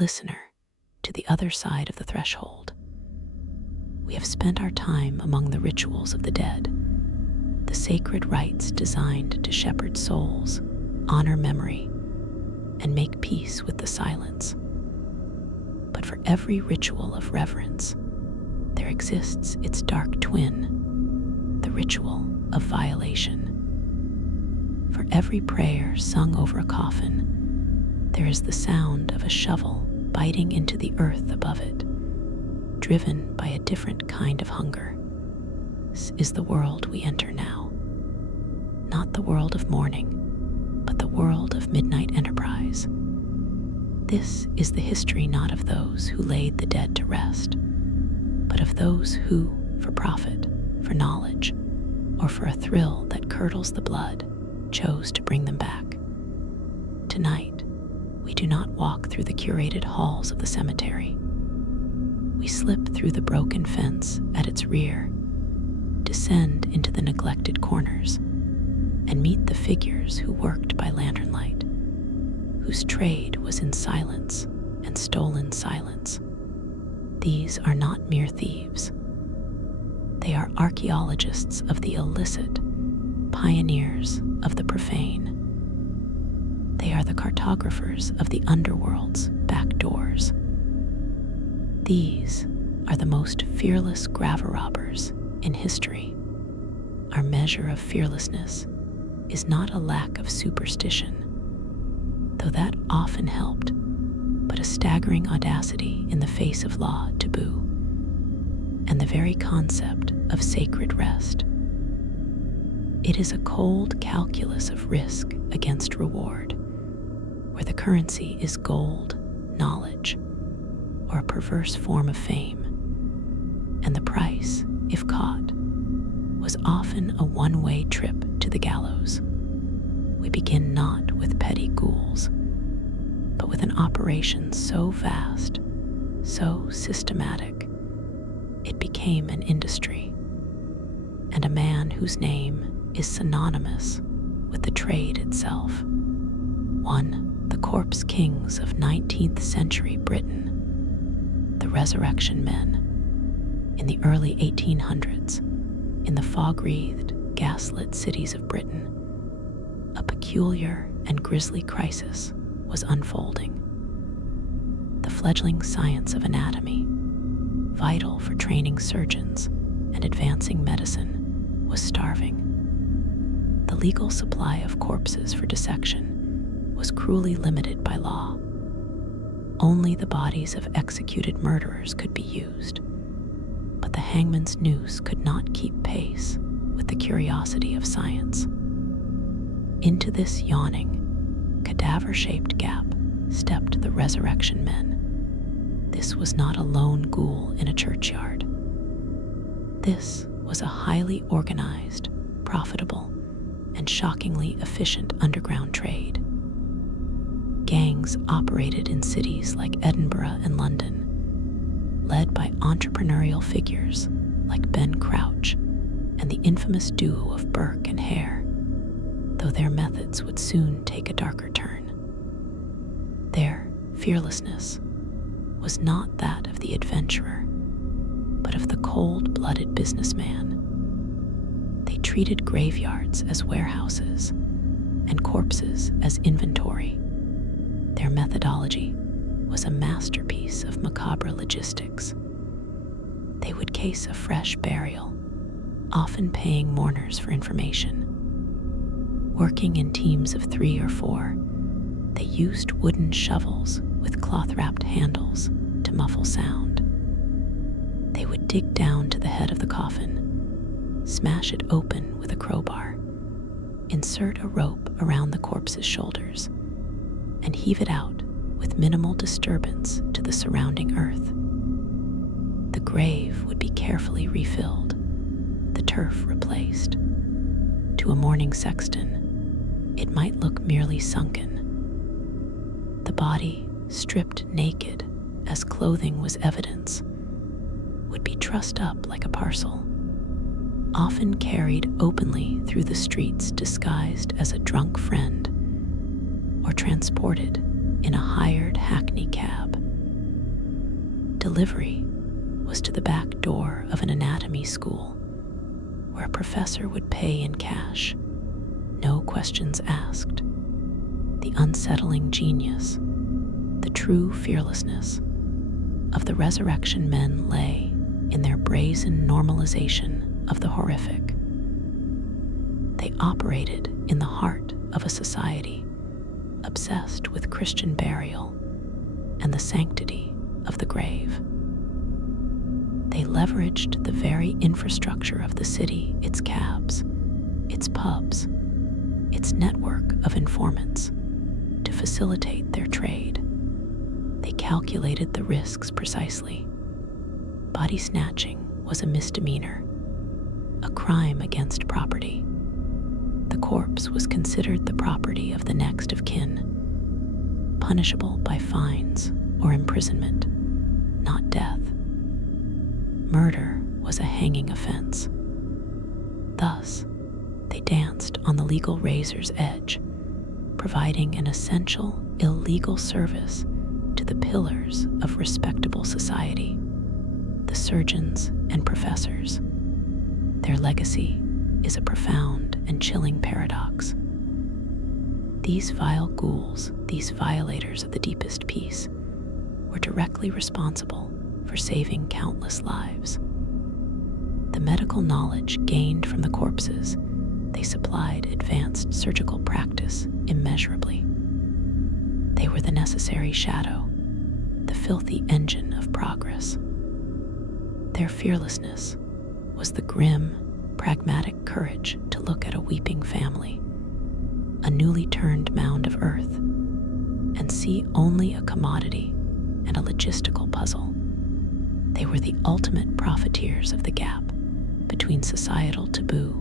listener to the other side of the threshold. We have spent our time among the rituals of the dead, the sacred rites designed to shepherd souls, honor memory, and make peace with the silence. But for every ritual of reverence, there exists its dark twin, the ritual of violation. For every prayer sung over a coffin, there is the sound of a shovel biting into the earth above it, driven by a different kind of hunger. This is the world we enter now. Not the world of mourning, but the world of midnight enterprise. This is the history not of those who laid the dead to rest, but of those who, for profit, for knowledge, or for a thrill that curdles the blood, chose to bring them back. Tonight, we do not walk through the curated halls of the cemetery. We slip through the broken fence at its rear, descend into the neglected corners, and meet the figures who worked by lantern light, whose trade was in silence and stolen silence. These are not mere thieves. They are archaeologists of the illicit, pioneers of the profane. They are the cartographers of the underworld's back doors. These are the most fearless Graverobbers in history. Our measure of fearlessness is not a lack of superstition, though that often helped, but a staggering audacity in the face of law, taboo, and the very concept of sacred rest. It is a cold calculus of risk against reward, where the currency is gold, knowledge, or a perverse form of fame, and the price, if caught, was often a one-way trip to the gallows. We begin not with petty ghouls, but with an operation so vast, so systematic, it became an industry, and a man whose name is synonymous with the trade itself. One, the corpse kings of 19th century Britain, the resurrection men, in the early 1800s, in the fog-wreathed, gaslit cities of Britain, a peculiar and grisly crisis was unfolding. The fledgling science of anatomy, vital for training surgeons and advancing medicine, was starving. The legal supply of corpses for dissection was cruelly limited by law. Only the bodies of executed murderers could be used, but the hangman's noose could not keep pace with the curiosity of science. Into this yawning, cadaver-shaped gap stepped the resurrection men. This was not a lone ghoul in a churchyard. This was a highly organized, profitable, and shockingly efficient underground trade. Gangs operated in cities like Edinburgh and London, led by entrepreneurial figures like Ben Crouch and the infamous duo of Burke and Hare, though their methods would soon take a darker turn. Their fearlessness was not that of the adventurer, but of the cold-blooded businessman. They treated graveyards as warehouses and corpses as inventory. Their methodology was a masterpiece of macabre logistics. They would case a fresh burial, often paying mourners for information. Working in teams of 3 or 4, they used wooden shovels with cloth-wrapped handles to muffle sound. They would dig down to the head of the coffin, smash it open with a crowbar, insert a rope around the corpse's shoulders, and heave it out with minimal disturbance to the surrounding earth. The grave would be carefully refilled, the turf replaced. To a mourning sexton, it might look merely sunken. The body, stripped naked as clothing was evidence, would be trussed up like a parcel, often carried openly through the streets disguised as a drunk friend, or transported in a hired hackney cab delivery was to the back door of an anatomy school, where a professor would pay in cash, no questions asked. The unsettling genius, the true fearlessness of the resurrection men lay in their brazen normalization of the horrific. They operated in the heart of a society obsessed with Christian burial and the sanctity of the grave. They leveraged the very infrastructure of the city, its cabs, its pubs, its network of informants, to facilitate their trade. They calculated the risks precisely. Body snatching was a misdemeanor, a crime against property. The corpse was considered the property of the next of kin, punishable by fines or imprisonment, not death. Murder was a hanging offense. Thus, they danced on the legal razor's edge, providing an essential, illegal service to the pillars of respectable society, the surgeons and professors. Their legacy is a profound and chilling paradox. These vile ghouls, these violators of the deepest peace, were directly responsible for saving countless lives. The medical knowledge gained from the corpses they supplied advanced surgical practice immeasurably. They were the necessary shadow, the filthy engine of progress. Their fearlessness was the grim, pragmatic courage to look at a weeping family, a newly turned mound of earth, and see only a commodity and a logistical puzzle. They were the ultimate profiteers of the gap between societal taboo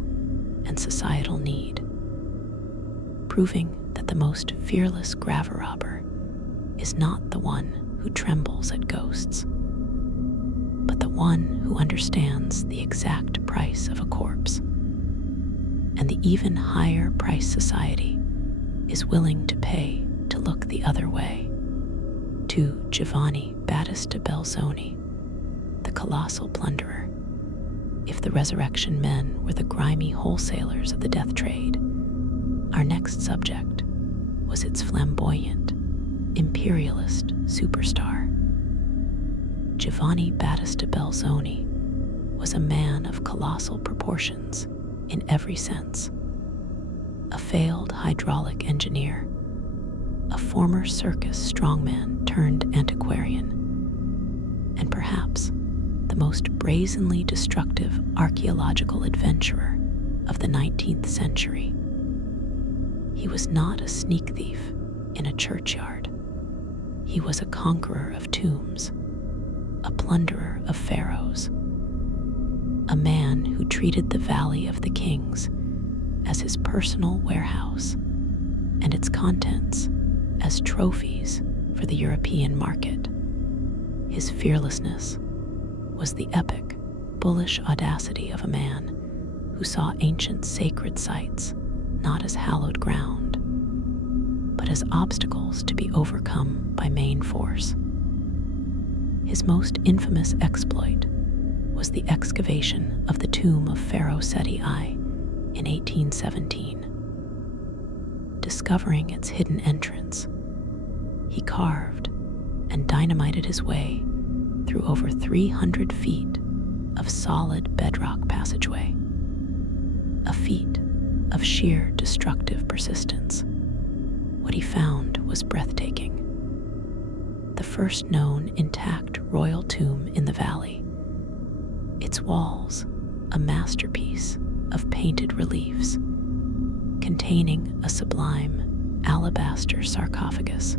and societal need, proving that the most fearless graverobber is not the one who trembles at ghosts, but the one who understands the exact price of a corpse. And the even higher price society is willing to pay to look the other way. To Giovanni Battista Belzoni, the colossal plunderer, if the resurrection men were the grimy wholesalers of the death trade, our next subject was its flamboyant, imperialist superstar. Giovanni Battista Belzoni was a man of colossal proportions in every sense. A failed hydraulic engineer, a former circus strongman turned antiquarian, and perhaps the most brazenly destructive archaeological adventurer of the 19th century. He was not a sneak thief in a churchyard. He was a conqueror of tombs, a plunderer of pharaohs, a man who treated the Valley of the Kings as his personal warehouse and its contents as trophies for the European market. His fearlessness was the epic, bullish audacity of a man who saw ancient sacred sites not as hallowed ground, but as obstacles to be overcome by main force. His most infamous exploit was the excavation of the tomb of Pharaoh Seti I in 1817. Discovering its hidden entrance, he carved and dynamited his way through over 300 feet of solid bedrock passageway, a feat of sheer destructive persistence. What he found was breathtaking. The first known intact royal tomb in the valley, its walls a masterpiece of painted reliefs containing a sublime alabaster sarcophagus.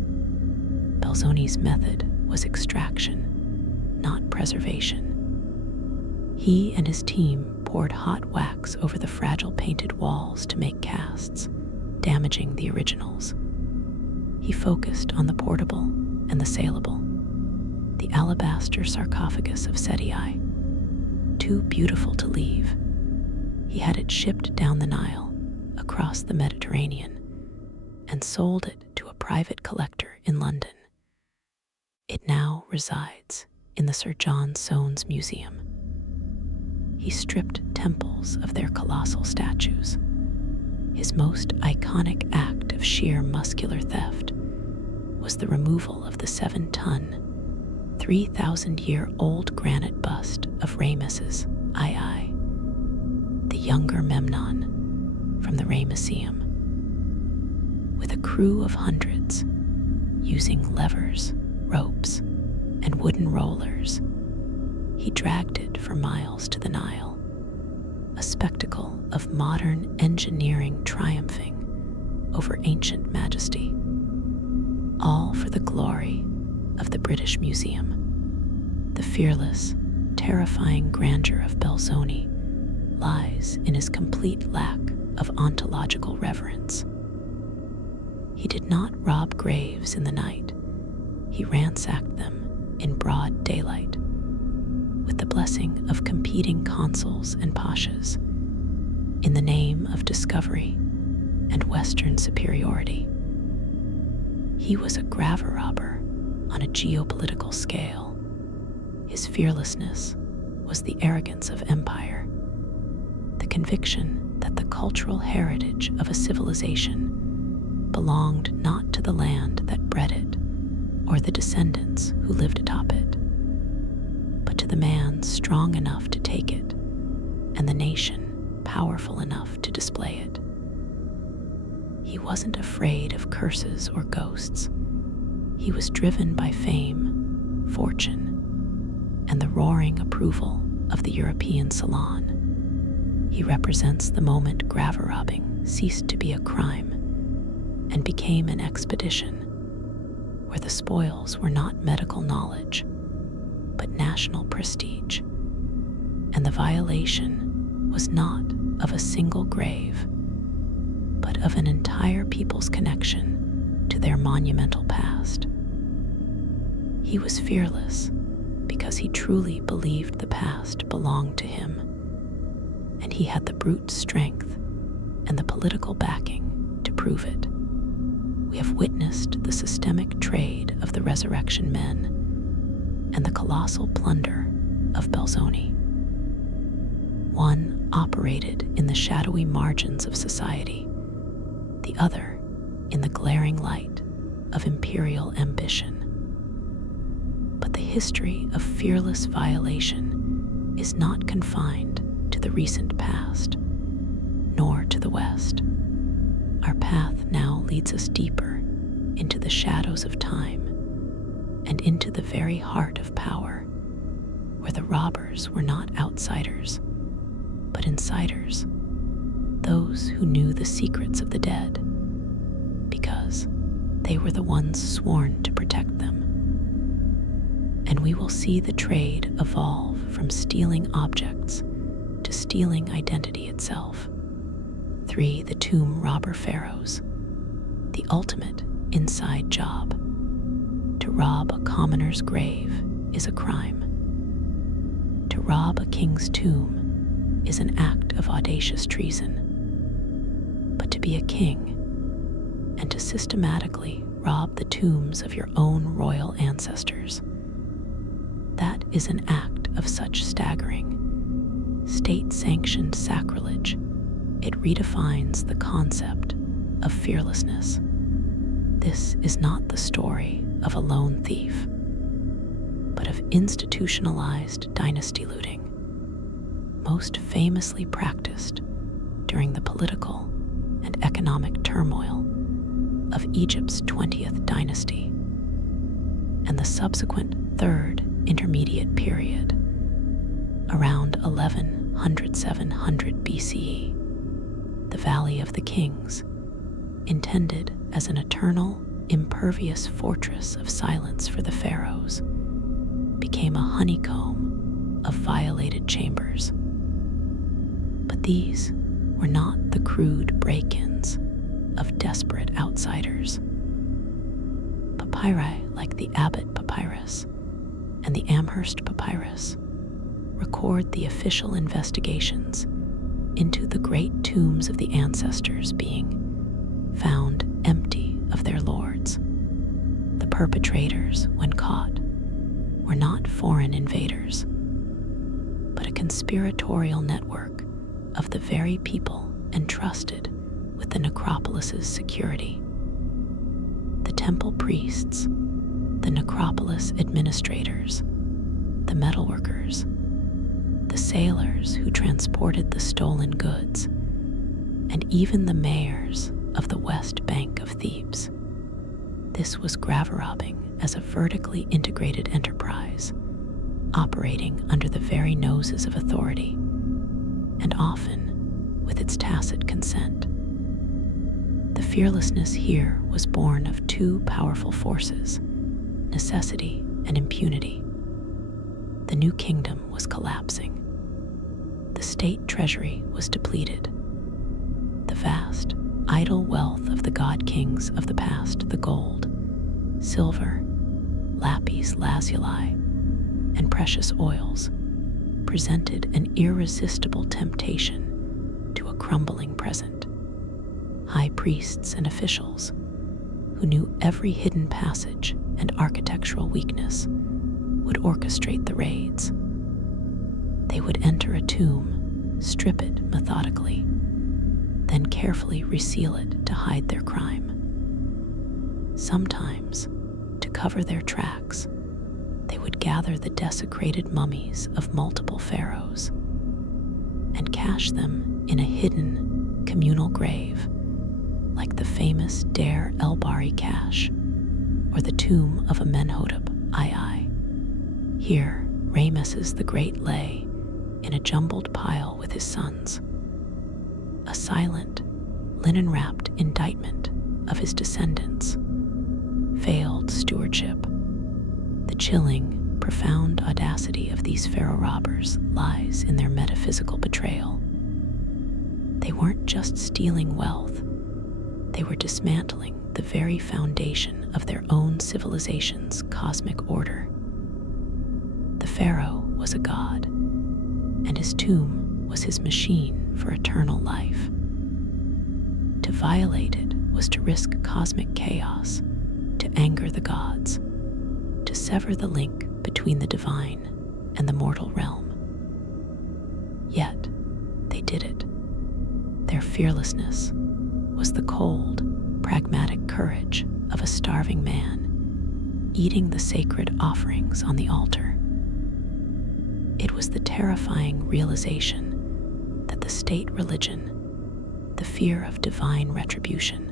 Belzoni's method was extraction, not preservation. He and his team poured hot wax over the fragile painted walls to make casts, damaging the originals. He focused on the portable and the saleable, the alabaster sarcophagus of Seti I. Too beautiful to leave, he had it shipped down the Nile, across the Mediterranean, and sold it to a private collector in London. It now resides in the Sir John Soane's Museum. He stripped temples of their colossal statues. His most iconic act of sheer muscular theft was the removal of the 7-ton, 3,000-year-old granite bust of Ramesses II, the younger Memnon, from the Ramesseum. With a crew of hundreds, using levers, ropes, and wooden rollers, he dragged it for miles to the Nile, a spectacle of modern engineering triumphing over ancient majesty, all for the glory of the British Museum. The fearless, terrifying grandeur of Belzoni lies in his complete lack of ontological reverence. He did not rob graves in the night. He ransacked them in broad daylight, with the blessing of competing consuls and pashas, in the name of discovery and Western superiority. He was a graverobber on a geopolitical scale. His fearlessness was the arrogance of empire, the conviction that the cultural heritage of a civilization belonged not to the land that bred it or the descendants who lived atop it, but to the man strong enough to take it and the nation powerful enough to display it. He wasn't afraid of curses or ghosts. He was driven by fame, fortune, and the roaring approval of the European salon. He represents the moment graverobbing ceased to be a crime and became an expedition where the spoils were not medical knowledge, but national prestige, and the violation was not of a single grave, but of an entire people's connection to their monumental past. He was fearless because he truly believed the past belonged to him, and he had the brute strength and the political backing to prove it. We have witnessed the systemic trade of the resurrection men and the colossal plunder of Belzoni. One operated in the shadowy margins of society, the other in the glaring light of imperial ambition. But the history of fearless violation is not confined to the recent past, nor to the West. Our path now leads us deeper into the shadows of time and into the very heart of power, where the robbers were not outsiders, but insiders, those who knew the secrets of the dead, because they were the ones sworn to protect them. And we will see the trade evolve from stealing objects to stealing identity itself. 3. The tomb robber pharaohs, the ultimate inside job. To rob a commoner's grave is a crime. To rob a king's tomb is an act of audacious treason. But to be a king and to systematically rob the tombs of your own royal ancestors, that is an act of such staggering, state-sanctioned sacrilege. It redefines the concept of fearlessness. This is not the story of a lone thief, but of institutionalized dynasty looting, most famously practiced during the political and economic turmoil of Egypt's 20th dynasty and the subsequent Third Intermediate Period, around 1100–700 BCE. The Valley of the Kings, intended as an eternal, impervious fortress of silence for the pharaohs, became a honeycomb of violated chambers. But these were not the crude break-ins of desperate outsiders. Papyri like the Abbott Papyrus and the Amherst Papyrus record the official investigations into the great tombs of the ancestors being found empty of their lords. The perpetrators, when caught, were not foreign invaders, but a conspiratorial network of the very people entrusted with the necropolis's security. The temple priests, the necropolis administrators, the metalworkers, the sailors who transported the stolen goods, and even the mayors of the West Bank of Thebes. This was graverobbing as a vertically integrated enterprise, operating under the very noses of authority, and often with its tacit consent. The fearlessness here was born of two powerful forces, necessity and impunity. The new kingdom was collapsing. The state treasury was depleted. The vast, idle wealth of the god-kings of the past, the gold, silver, lapis lazuli, and precious oils, presented an irresistible temptation to a crumbling present. High priests and officials, who knew every hidden passage and architectural weakness, would orchestrate the raids. They would enter a tomb, strip it methodically, then carefully reseal it to hide their crime. Sometimes, to cover their tracks, they would gather the desecrated mummies of multiple pharaohs and cache them in a hidden communal grave, like the famous Deir el-Bahri cache or the tomb of Amenhotep II. Here, Rameses the Great lay in a jumbled pile with his sons, a silent, linen-wrapped indictment of his descendants' failed stewardship. The chilling, profound audacity of these pharaoh robbers lies in their metaphysical betrayal. They weren't just stealing wealth, they were dismantling the very foundation of their own civilization's cosmic order. The pharaoh was a god, and his tomb was his machine for eternal life. To violate it was to risk cosmic chaos, to anger the gods, to sever the link between the divine and the mortal realm. Yet, they did it. Their fearlessness was the cold, pragmatic courage of a starving man eating the sacred offerings on the altar. It was the terrifying realization that the state religion, the fear of divine retribution,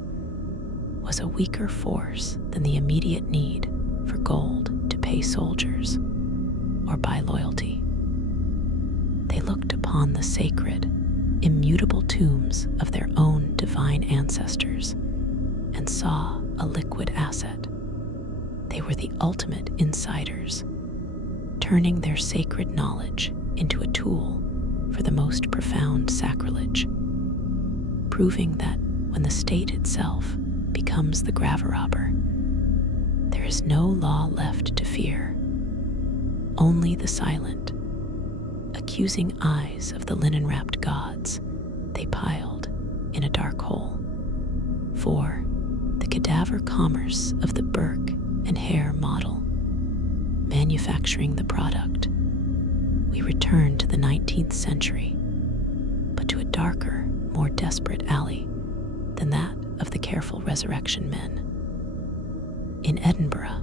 was a weaker force than the immediate need for gold to pay soldiers or buy loyalty. They looked upon the sacred, immutable tombs of their own divine ancestors and saw a liquid asset. They were the ultimate insiders, turning their sacred knowledge into a tool for the most profound sacrilege, proving that when the state itself becomes the graverobber, there is no law left to fear, only the silent, accusing eyes of the linen-wrapped gods they piled in a dark hole. For the cadaver commerce of the Burke and Hare model, manufacturing the product, we return to the 19th century, but to a darker, more desperate alley than that of the careful resurrection men. In Edinburgh,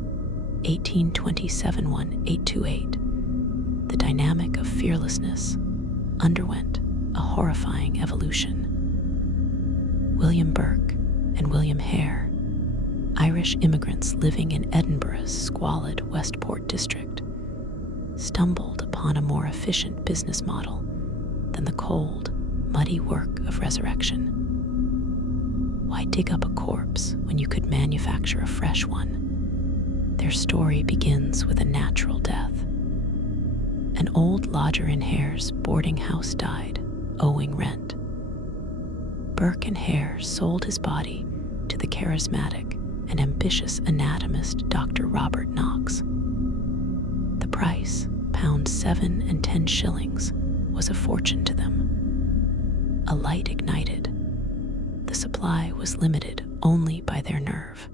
1827-1828, the dynamic of fearlessness underwent a horrifying evolution. William Burke and William Hare, Irish immigrants living in Edinburgh's squalid Westport district, stumbled upon a more efficient business model than the cold, muddy work of resurrection. Why dig up a corpse when you could manufacture a fresh one? Their story begins with a natural death. An old lodger in Hare's boarding house died, owing rent. Burke and Hare sold his body to the charismatic and ambitious anatomist Dr. Robert Knox. The price, £7 and 10 shillings, was a fortune to them. A light ignited. The supply was limited only by their nerve.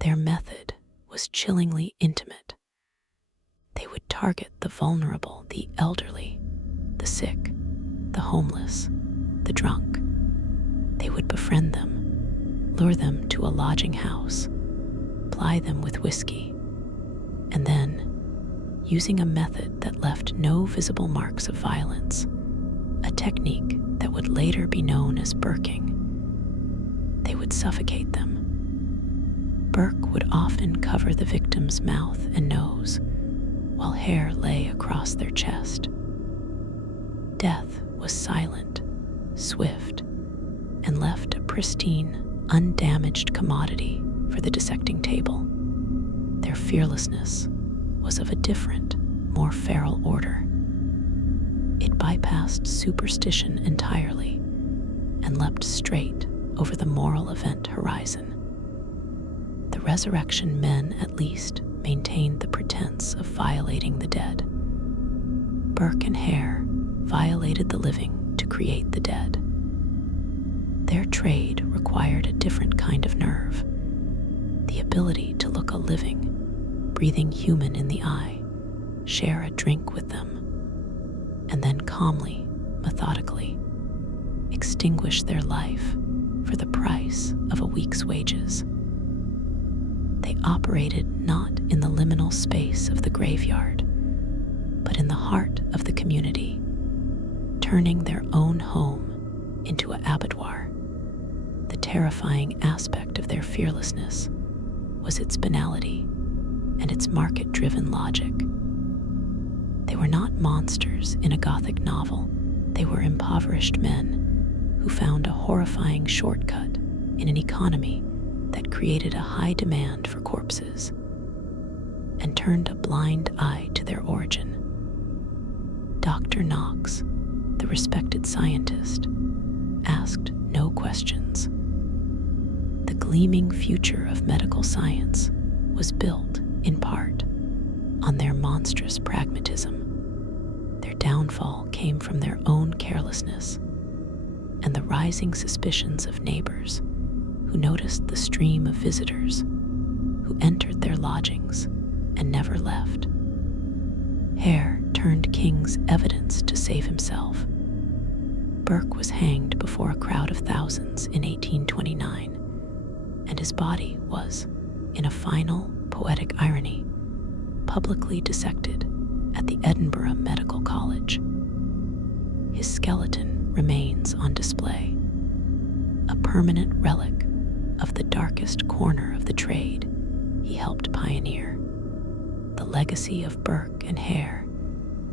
Their method was chillingly intimate. They would target the vulnerable, the elderly, the sick, the homeless, the drunk. They would befriend them, lure them to a lodging house, ply them with whiskey, and then, using a method that left no visible marks of violence, a technique that would later be known as burking, they would suffocate them. Burke would often cover the victim's mouth and nose, while hair lay across their chest. Death was silent, swift, and left a pristine, undamaged commodity for the dissecting table. Their fearlessness was of a different, more feral order. It bypassed superstition entirely and leapt straight over the moral event horizon. The resurrection men, at least, maintained the pretense of violating the dead. Burke and Hare violated the living to create the dead. Their trade required a different kind of nerve, the ability to look a living, breathing human in the eye, share a drink with them, and then calmly, methodically, extinguish their life for the price of a week's wages. They operated not in the liminal space of the graveyard, but in the heart of the community, turning their own home into an abattoir. The terrifying aspect of their fearlessness was its banality and its market-driven logic. They were not monsters in a Gothic novel. They were impoverished men who found a horrifying shortcut in an economy that created a high demand for corpses and turned a blind eye to their origin. Dr. Knox, the respected scientist, asked no questions. The gleaming future of medical science was built, in part, on their monstrous pragmatism. Their downfall came from their own carelessness and the rising suspicions of neighbors who noticed the stream of visitors who entered their lodgings and never left. Hare turned King's evidence to save himself. Burke was hanged before a crowd of thousands in 1829, and his body was, in a final poetic irony, publicly dissected at the Edinburgh Medical College. His skeleton remains on display, a permanent relic of the darkest corner of the trade he helped pioneer. The legacy of Burke and Hare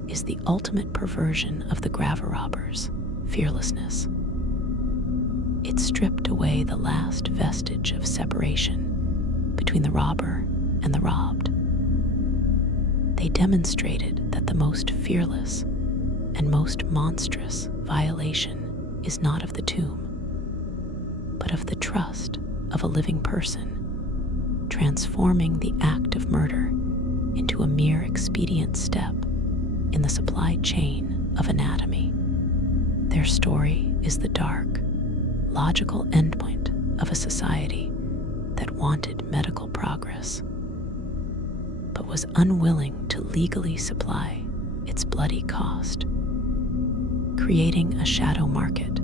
is the ultimate perversion of the Graverobbers' fearlessness. It stripped away the last vestige of separation between the robber and the robbed. They demonstrated that the most fearless and most monstrous violation is not of the tomb, but of the trust of a living person, transforming the act of murder into a mere expedient step in the supply chain of anatomy. Their story is the dark, logical endpoint of a society that wanted medical progress, but was unwilling to legally supply its bloody cost, creating a shadow market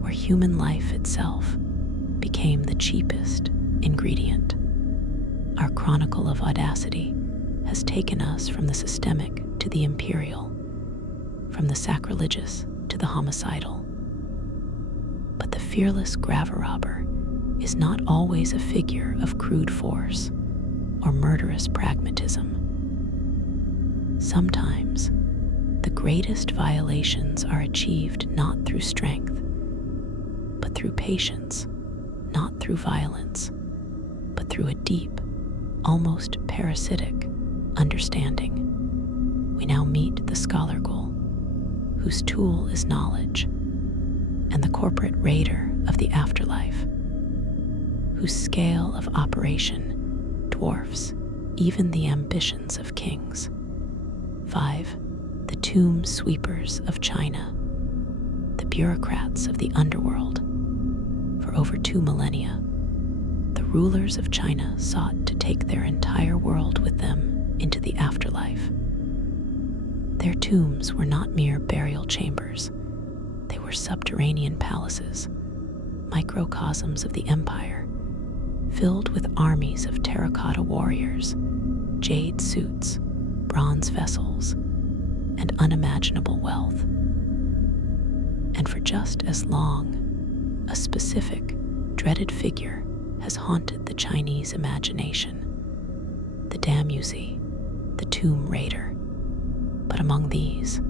where human life itself became the cheapest ingredient. Our chronicle of audacity has taken us from the systemic to the imperial, from the sacrilegious to the homicidal. But the fearless Graverobber is not always a figure of crude force or murderous pragmatism. Sometimes, the greatest violations are achieved not through strength, but through patience, not through violence, but through a deep, almost parasitic understanding. We now meet the scholar ghoul, whose tool is knowledge, and the corporate raider of the afterlife, whose scale of operation dwarfs even the ambitions of kings. 5. The tomb sweepers of China, the bureaucrats of the underworld. For over 2 millennia, rulers of China sought to take their entire world with them into the afterlife. tombs were not mere burial chambers. They were subterranean palaces, microcosms of the empire, filled with armies of terracotta warriors, jade suits, bronze vessels, and unimaginable wealth. And for just as long, a specific, dreaded figure has haunted the Chinese imagination: the Damuzi, the tomb raider. But among these,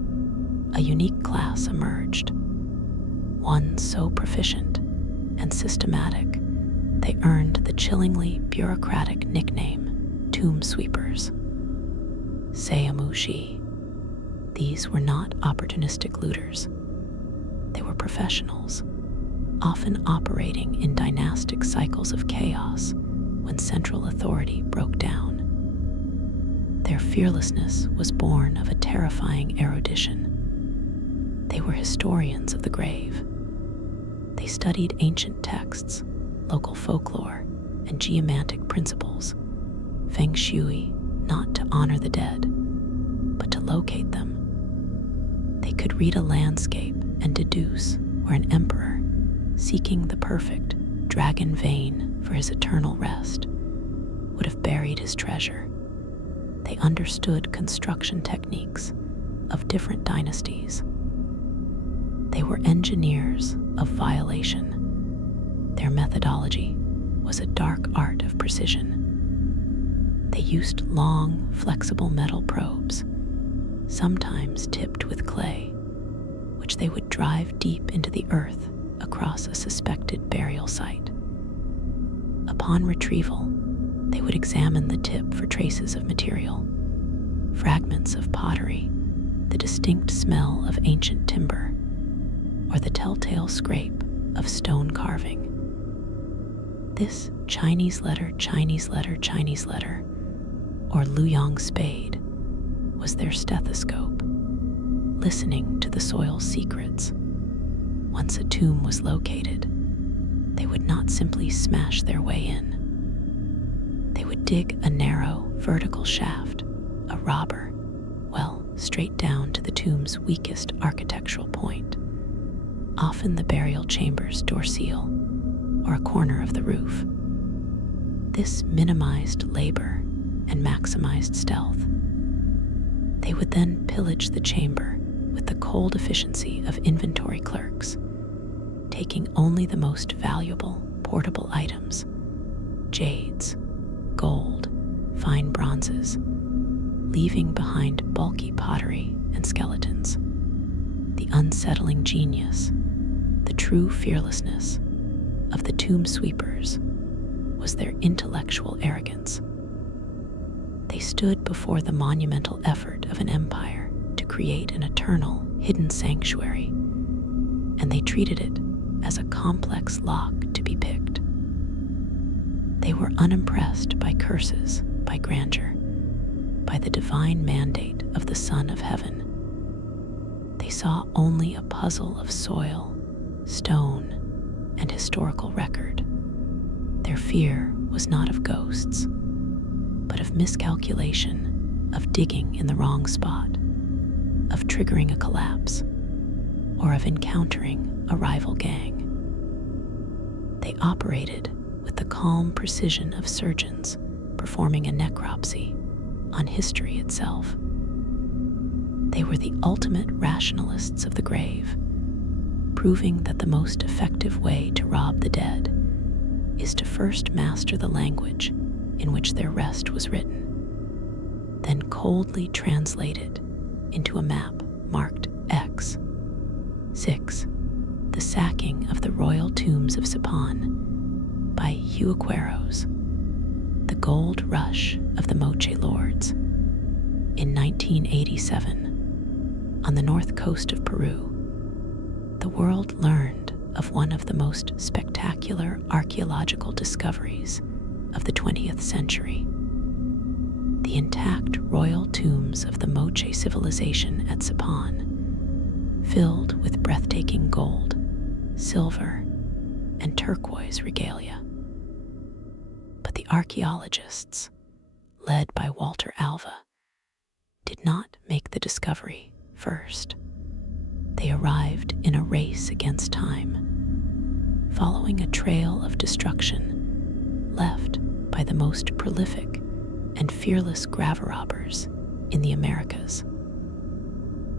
a unique class emerged, one so proficient and systematic they earned the chillingly bureaucratic nickname tomb sweepers. Sayamushi. These were not opportunistic looters. They were professionals, often operating in dynastic cycles of chaos when central authority broke down. Their fearlessness was born of a terrifying erudition. They were historians of the grave. They studied ancient texts, local folklore, and geomantic principles, feng shui, not to honor the dead, but to locate them. They could read a landscape and deduce where an emperor, seeking the perfect dragon vein for his eternal rest, would have buried his treasure. They understood construction techniques of different dynasties. They were engineers of violation. Their methodology was a dark art of precision. They used long, flexible metal probes, sometimes tipped with clay, which they would drive deep into the earth across a suspected burial site. Upon retrieval, they would examine the tip for traces of material, fragments of pottery, the distinct smell of ancient timber, or the telltale scrape of stone carving. This Chinese letter, or Luyang spade, was their stethoscope, listening to the soil's secrets. Once a tomb was located, they would not simply smash their way in. They would dig a narrow, vertical shaft, a robber, straight down to the tomb's weakest architectural point, often the burial chamber's door seal or a corner of the roof. This minimized labor and maximized stealth. They would then pillage the chamber with the cold efficiency of inventory clerks, taking only the most valuable portable items: jades, gold, fine bronzes, leaving behind bulky pottery and skeletons. The unsettling genius, the true fearlessness of the tomb sweepers was their intellectual arrogance. They stood before the monumental effort of an empire to create an eternal, hidden sanctuary, and they treated it as a complex lock to be picked. They were unimpressed by curses, by grandeur, by the divine mandate of the Son of Heaven. They saw only a puzzle of soil, stone, and historical record. Their fear was not of ghosts, but of miscalculation, of digging in the wrong spot, of triggering a collapse, or of encountering a rival gang. They operated with the calm precision of surgeons performing a necropsy on history itself. They were the ultimate rationalists of the grave, proving that the most effective way to rob the dead is to first master the language in which their rest was written, then coldly translate it into a map marked X. 6. The sacking of the royal tombs of Sipan by Huaqueros, the gold rush of the Moche lords. In 1987, on the north coast of Peru, the world learned of one of the most spectacular archaeological discoveries of the 20th century: the intact royal tombs of the Moche civilization at Sipan, filled with breathtaking gold, silver, and turquoise regalia. But the archaeologists, led by Walter Alva, did not make the discovery First, they arrived in a race against time, following a trail of destruction left by the most prolific and fearless Graverobbers in the Americas.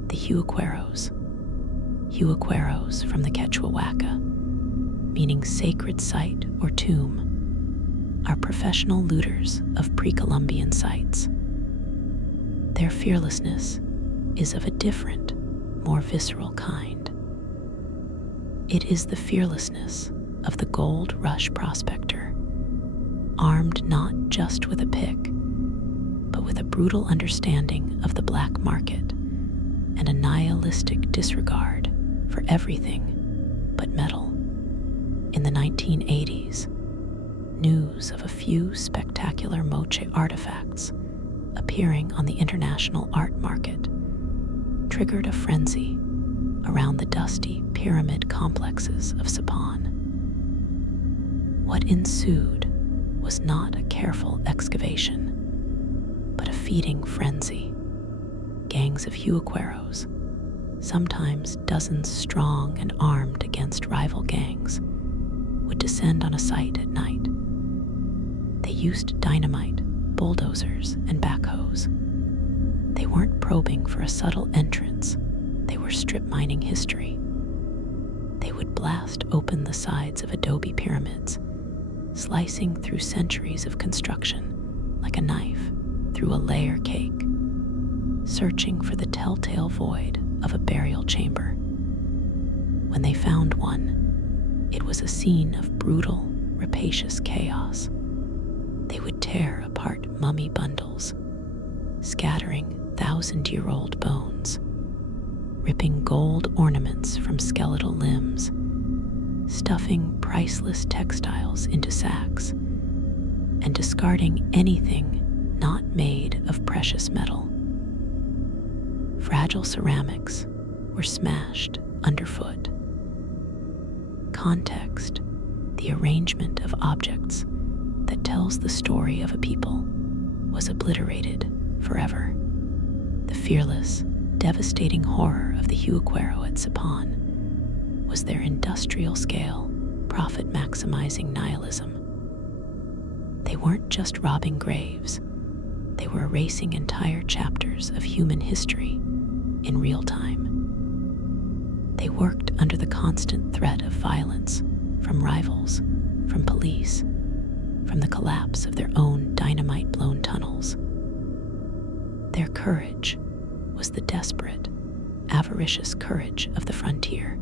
The Huaqueros from the Quechua Waka, meaning sacred site or tomb, are professional looters of pre-Columbian sites. Their fearlessness is of a different, more visceral kind. It is the fearlessness of the gold rush prospector, armed not just with a pick, but with a brutal understanding of the black market and a nihilistic disregard for everything but metal. In the 1980s, news of a few spectacular moche artifacts appearing on the international art market triggered a frenzy around the dusty pyramid complexes of Sapon. What ensued was not a careful excavation, but a feeding frenzy. Gangs of Huaqueros, sometimes dozens strong and armed against rival gangs, would descend on a site at night. They used dynamite, bulldozers, and backhoes. They weren't probing for a subtle entrance, they were strip mining history. They would blast open the sides of adobe pyramids, slicing through centuries of construction like a knife through a layer cake, searching for the telltale void of a burial chamber. When they found one, it was a scene of brutal, rapacious chaos. They would tear apart mummy bundles, scattering thousand-year-old bones, ripping gold ornaments from skeletal limbs, stuffing priceless textiles into sacks, and discarding anything not made of precious metal. Fragile ceramics were smashed underfoot. Context, the arrangement of objects that tells the story of a people, was obliterated forever. The fearless, devastating horror of the Huaquero at Sapon was their industrial-scale, profit-maximizing nihilism. They weren't just robbing graves, they were erasing entire chapters of human history in real time. They worked under the constant threat of violence from rivals, from police, from the collapse of their own dynamite-blown tunnels. Their courage was the desperate, avaricious courage of the frontier,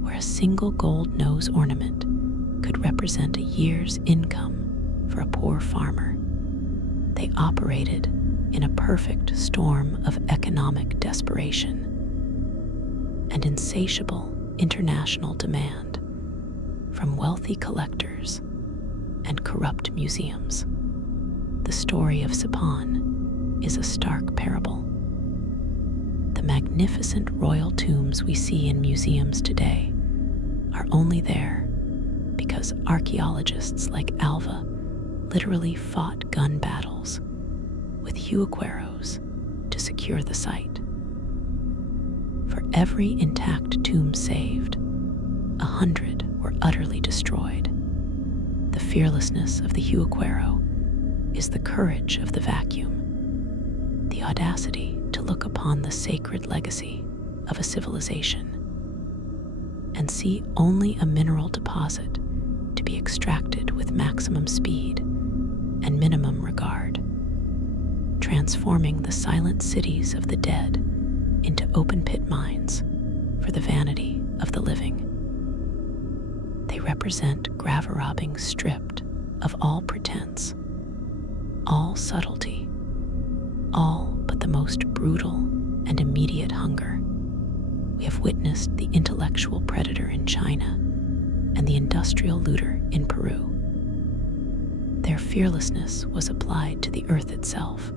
where a single gold nose ornament could represent a year's income for a poor farmer. They operated in a perfect storm of economic desperation and insatiable international demand from wealthy collectors and corrupt museums. The story of Sapon is a stark parable. The magnificent royal tombs we see in museums today are only there because archaeologists like Alva literally fought gun battles with Huaqueros to secure the site. For every intact tomb saved, 100 were utterly destroyed. The fearlessness of the Huaquero is the courage of the vacuum, the audacity to look upon the sacred legacy of a civilization and see only a mineral deposit to be extracted with maximum speed and minimum regard, transforming the silent cities of the dead into open-pit mines for the vanity of the living. They represent graverobbing stripped of all pretense, all subtlety, all but the most brutal and immediate hunger. We have witnessed the intellectual predator in China and the industrial looter in Peru. Their fearlessness was applied to the earth itself,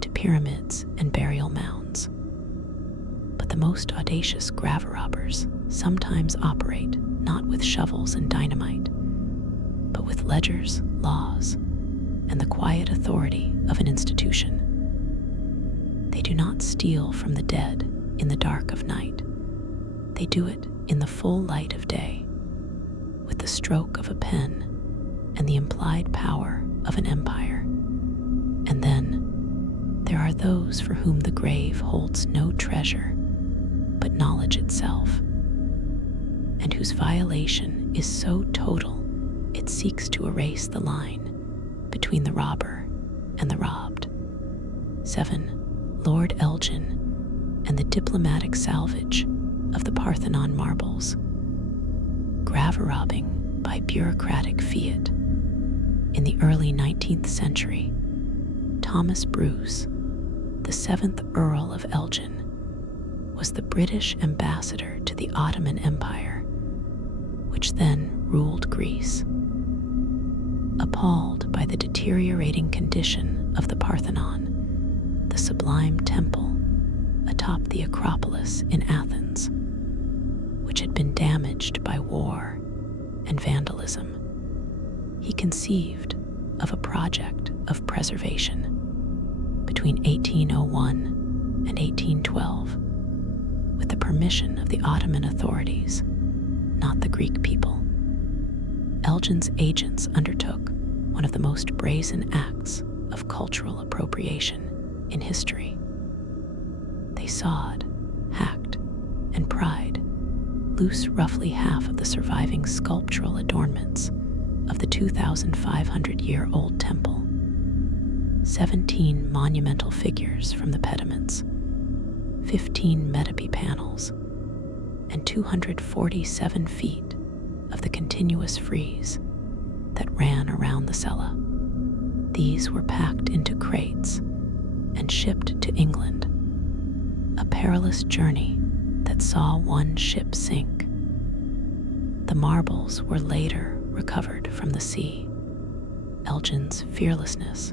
to pyramids and burial mounds. But the most audacious Graverobbers sometimes operate not with shovels and dynamite, but with ledgers, laws, and the quiet authority of an institution. They They do not steal from the dead in the dark of night. They do it in the full light of day, with the stroke of a pen and the implied power of an empire. And then there are those for whom the grave holds no treasure but knowledge itself, and whose violation is so total it seeks to erase the line between the robber and the robbed. 7. Lord Elgin and the diplomatic salvage of the Parthenon marbles. Graverobbing by bureaucratic fiat. In the early 19th century, Thomas Bruce, the 7th Earl of Elgin, was the British ambassador to the Ottoman Empire, which then ruled Greece. Appalled by the deteriorating condition of the Parthenon, the sublime temple atop the Acropolis in Athens, which had been damaged by war and vandalism, he conceived of a project of preservation. Between 1801 and 1812, with the permission of the Ottoman authorities, not the Greek people, Elgin's agents undertook one of the most brazen acts of cultural appropriation in history. They sawed, hacked, and pried loose roughly half of the surviving sculptural adornments of the 2,500-year-old temple, 17 monumental figures from the pediments, 15 metope panels, and 247 feet of the continuous frieze that ran around the cella. These were packed into crates and shipped to England, a perilous journey that saw one ship sink. The marbles were later recovered from the sea. Elgin's fearlessness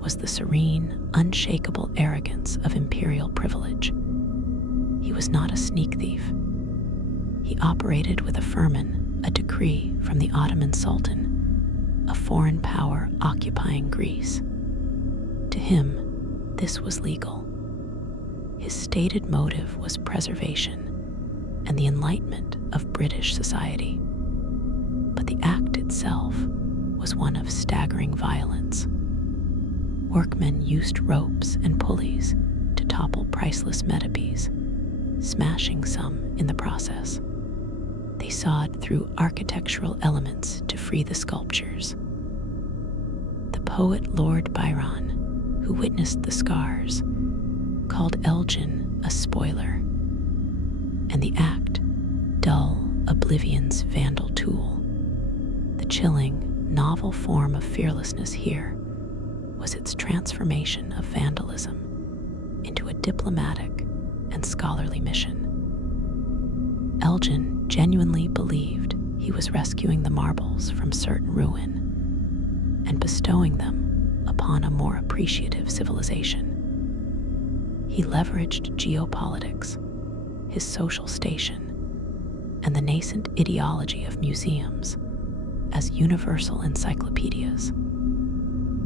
was the serene, unshakable arrogance of imperial privilege. He was not a sneak thief. He operated with a firman, a decree from the Ottoman Sultan, a foreign power occupying Greece. To him, this was legal. His stated motive was preservation and the enlightenment of British society. But the act itself was one of staggering violence. Workmen used ropes and pulleys to topple priceless metopes, smashing some in the process. They sawed through architectural elements to free the sculptures. The poet Lord Byron, who witnessed the scars, called Elgin a spoiler, and the act dull oblivion's vandal tool. The chilling, novel form of fearlessness here was its transformation of vandalism into a diplomatic and scholarly mission. Elgin genuinely believed he was rescuing the marbles from certain ruin and bestowing them upon a more appreciative civilization. He leveraged geopolitics, his social station, and the nascent ideology of museums as universal encyclopedias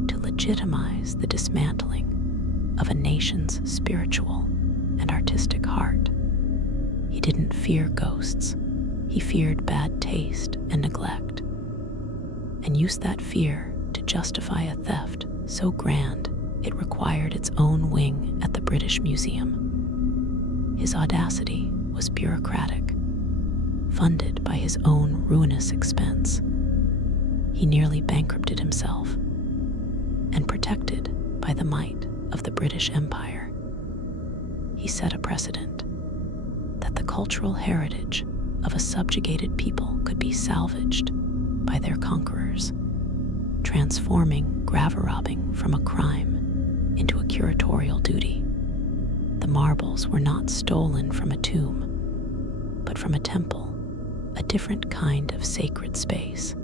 to legitimize the dismantling of a nation's spiritual and artistic heart. He didn't fear ghosts. He feared bad taste and neglect, and used that fear to justify a theft so grand it required its own wing at the British Museum. His audacity was bureaucratic, funded by his own ruinous expense. He nearly bankrupted himself, and protected by the might of the British Empire, he set a precedent that the cultural heritage of a subjugated people could be salvaged by their conquerors, transforming graverobbing from a crime into a curatorial duty. The marbles were not stolen from a tomb, but from a temple, a different kind of sacred space.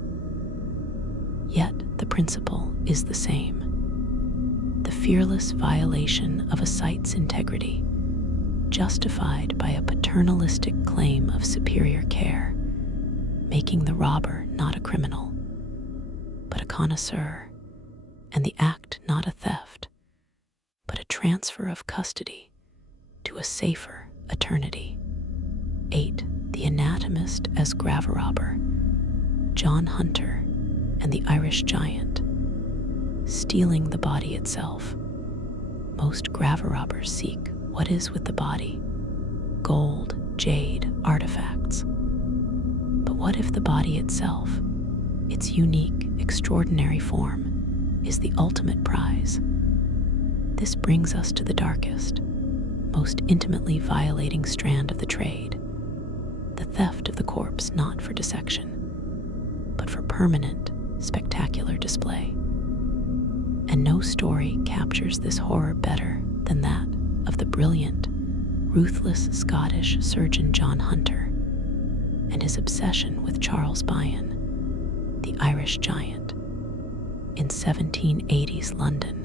Yet the principle is the same: the fearless violation of a site's integrity, justified by a paternalistic claim of superior care, making the robber not a criminal, but a connoisseur, and the act not a theft, but a transfer of custody to a safer eternity. 8. The anatomist as Graverobber, John Hunter and the Irish giant, stealing the body itself. Most Graverobbers seek what is with the body: gold, jade, artifacts. But what if the body itself, its unique, extraordinary form, is the ultimate prize? This brings us to the darkest, most intimately violating strand of the trade: the theft of the corpse not for dissection, but for permanent, spectacular display. And no story captures this horror better than that of the brilliant, ruthless Scottish surgeon John Hunter and his obsession with Charles Byon, the Irish giant. In 1780s London,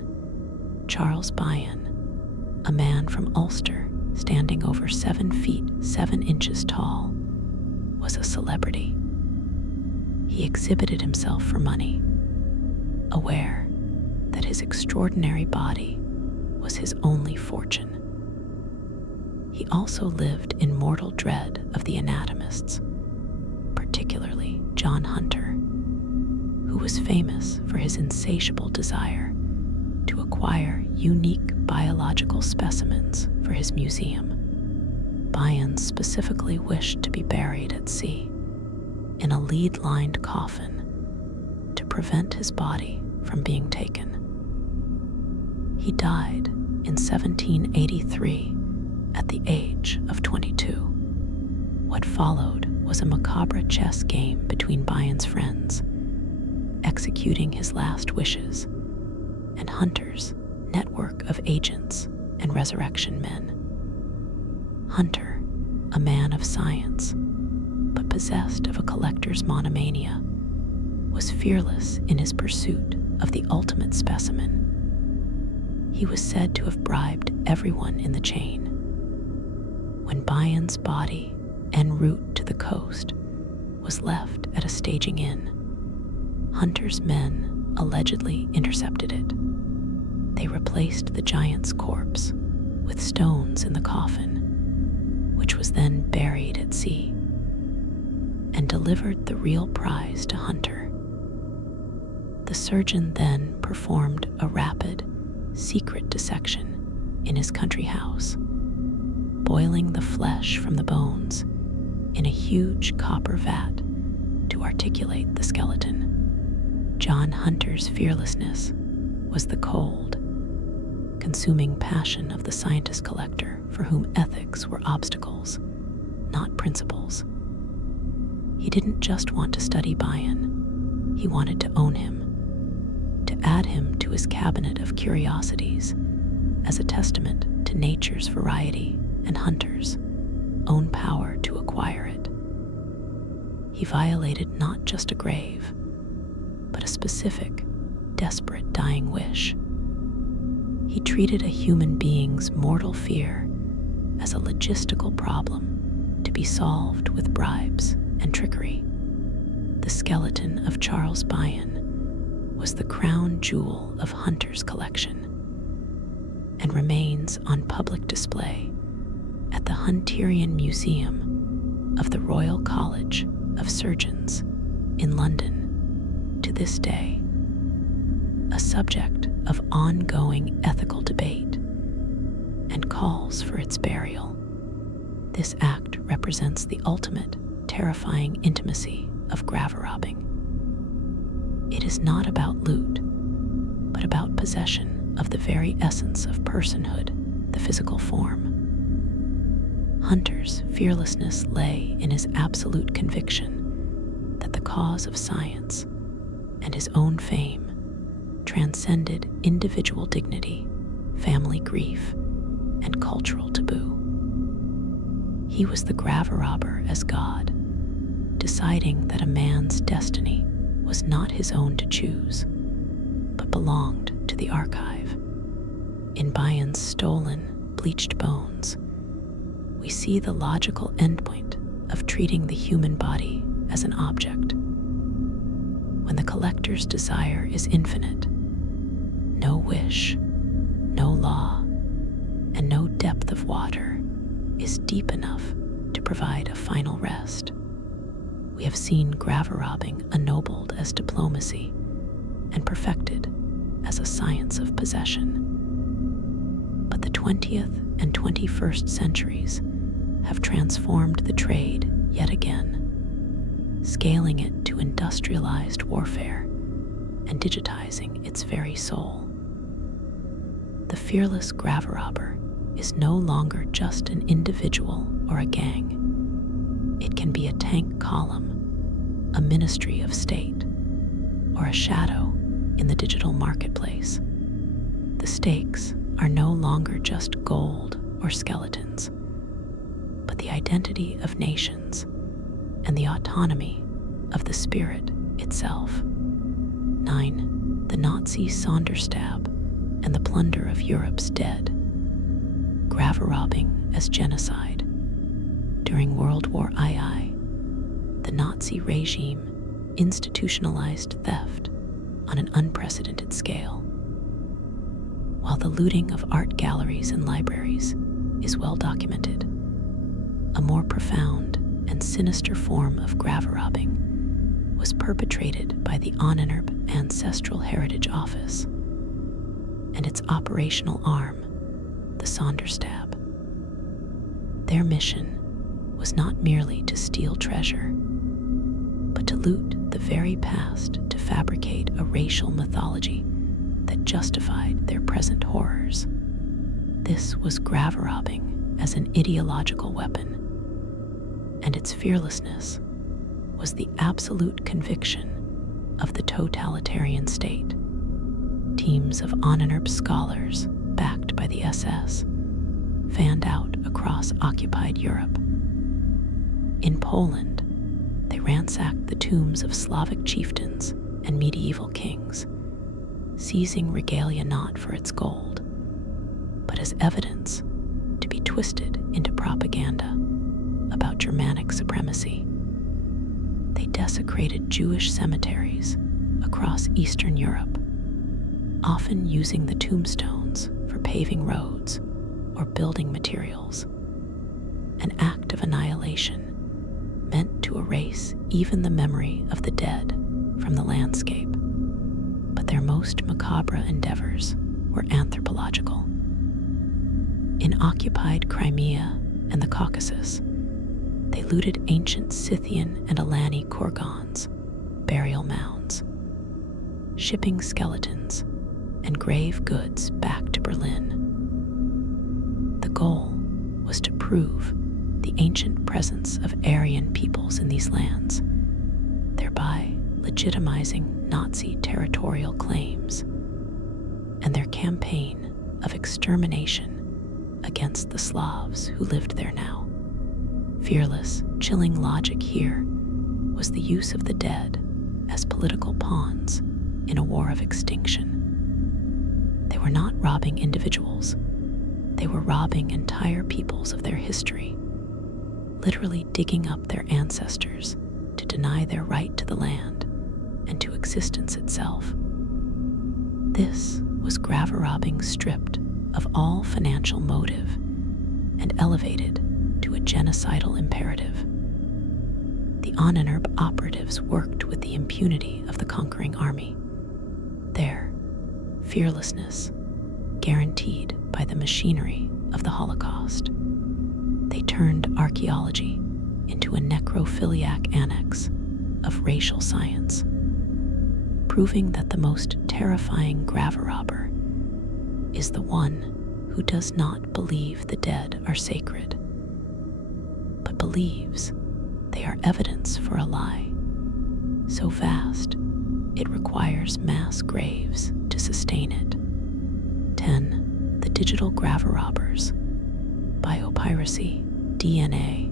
Charles Byon, a man from Ulster standing over 7 feet 7 inches tall, was a celebrity. He exhibited himself for money, aware that his extraordinary body was his only fortune. He also lived in mortal dread of the anatomists, particularly John Hunter, who was famous for his insatiable desire to acquire unique biological specimens for his museum. Byon specifically wished to be buried at sea in a lead-lined coffin to prevent his body from being taken. He died in 1783 at the age of 22. What followed was a macabre chess game between Byon's friends, executing his last wishes, and Hunter's network of agents and resurrection men. Hunter, a man of science, but possessed of a collector's monomania, was fearless in his pursuit of the ultimate specimen. He was said to have bribed everyone in the chain. When Byon's body en route to the coast was left at a staging inn, Hunter's men allegedly intercepted it. They replaced the giant's corpse with stones in the coffin, which was then buried at sea, and delivered the real prize to Hunter. The surgeon then performed a rapid, secret dissection in his country house, boiling the flesh from the bones in a huge copper vat to articulate the skeleton. John Hunter's fearlessness was the cold, consuming passion of the scientist collector for whom ethics were obstacles, not principles. He didn't just want to study Byon, he wanted to own him, to add him to his cabinet of curiosities as a testament to nature's variety and Hunter's own power to acquire it. He violated not just a grave, but a specific, desperate dying wish. He treated a human being's mortal fear as a logistical problem to be solved with bribes and trickery. The skeleton of Charles Byon was the crown jewel of Hunter's collection and remains on public display at the Hunterian Museum of the Royal College of Surgeons in London to this day, a subject of ongoing ethical debate and calls for its burial. This act represents the ultimate terrifying intimacy of graverobbing. It is not about loot, but about possession of the very essence of personhood, the physical form. Hunter's fearlessness lay in his absolute conviction that the cause of science and his own fame transcended individual dignity, family grief, and cultural taboo. He was the Graverobber as God, deciding that a man's destiny was not his own to choose, but belonged to the archive. In Byon's stolen, bleached bones, we see the logical endpoint of treating the human body as an object. When the collector's desire is infinite, no wish, no law, and no depth of water is deep enough to provide a final rest. We have seen graverobbing ennobled as diplomacy and perfected as a science of possession. But the 20th and 21st centuries have transformed the trade yet again, scaling it to industrialized warfare and digitizing its very soul. The fearless graverobber is no longer just an individual or a gang. It can be a tank column, a ministry of state, or a shadow in the digital marketplace. The stakes are no longer just gold or skeletons, but the identity of nations and the autonomy of the spirit itself. 9. The Nazi Sonderstab and the plunder of Europe's dead. Graverobbing as genocide. During World War II, the Nazi regime institutionalized theft on an unprecedented scale. While the looting of art galleries and libraries is well documented, a more profound and sinister form of graverobbing was perpetrated by the Edinburgh Ancestral Heritage Office and its operational arm, the Sonderstab. Their mission was not merely to steal treasure, but to loot the very past to fabricate a racial mythology that justified their present horrors. This was graverobbing as an ideological weapon, and its fearlessness was the absolute conviction of the totalitarian state. Teams of Edinburgh scholars, backed by the SS, fanned out across occupied Europe. In Poland, they ransacked the tombs of Slavic chieftains and medieval kings, seizing regalia not for its gold, but as evidence to be twisted into propaganda about Germanic supremacy. They desecrated Jewish cemeteries across Eastern Europe, often using the tombstones for paving roads or building materials, an act of annihilation meant to erase even the memory of the dead from the landscape. But their most macabre endeavors were anthropological. In occupied Crimea and the Caucasus, they looted ancient Scythian and Alani kurgans, burial mounds, shipping skeletons and grave goods back to Berlin. The goal was to prove the ancient presence of Aryan peoples in these lands, thereby legitimizing Nazi territorial claims and their campaign of extermination against the Slavs who lived there now. Fearless, chilling logic here was the use of the dead as political pawns in a war of extinction. They were not robbing individuals. They were robbing entire peoples of their history, literally digging up their ancestors to deny their right to the land and to existence itself. This was graverobbing stripped of all financial motive and elevated to a genocidal imperative. The Edinburgh operatives worked with the impunity of the conquering army. Their fearlessness guaranteed by the machinery of the Holocaust. They turned archaeology into a necrophiliac annex of racial science, proving that the most terrifying graverobber is the one who does not believe the dead are sacred, but believes they are evidence for a lie so vast it requires mass graves to sustain it. 10. The digital graverobbers, biopiracy, DNA,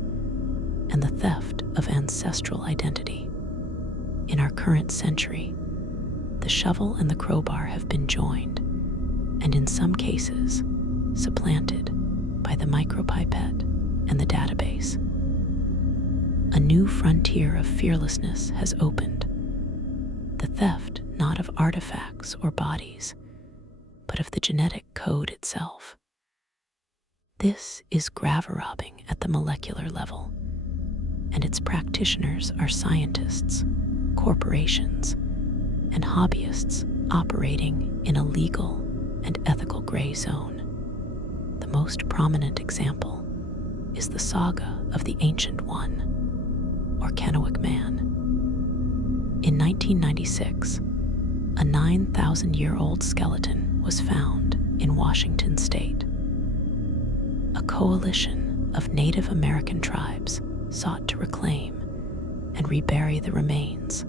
and the theft of ancestral identity. In our current century, the shovel and the crowbar have been joined, and in some cases, supplanted by the micropipette and the database. A new frontier of fearlessness has opened. The theft not of artifacts or bodies, but of the genetic code itself. This is graverobbing at the molecular level, and its practitioners are scientists, corporations, and hobbyists operating in a legal and ethical gray zone. The most prominent example is the saga of the Ancient One, or Kennewick Man. In 1996, a 9,000-year-old skeleton was found in Washington state. A coalition of Native American tribes sought to reclaim and rebury the remains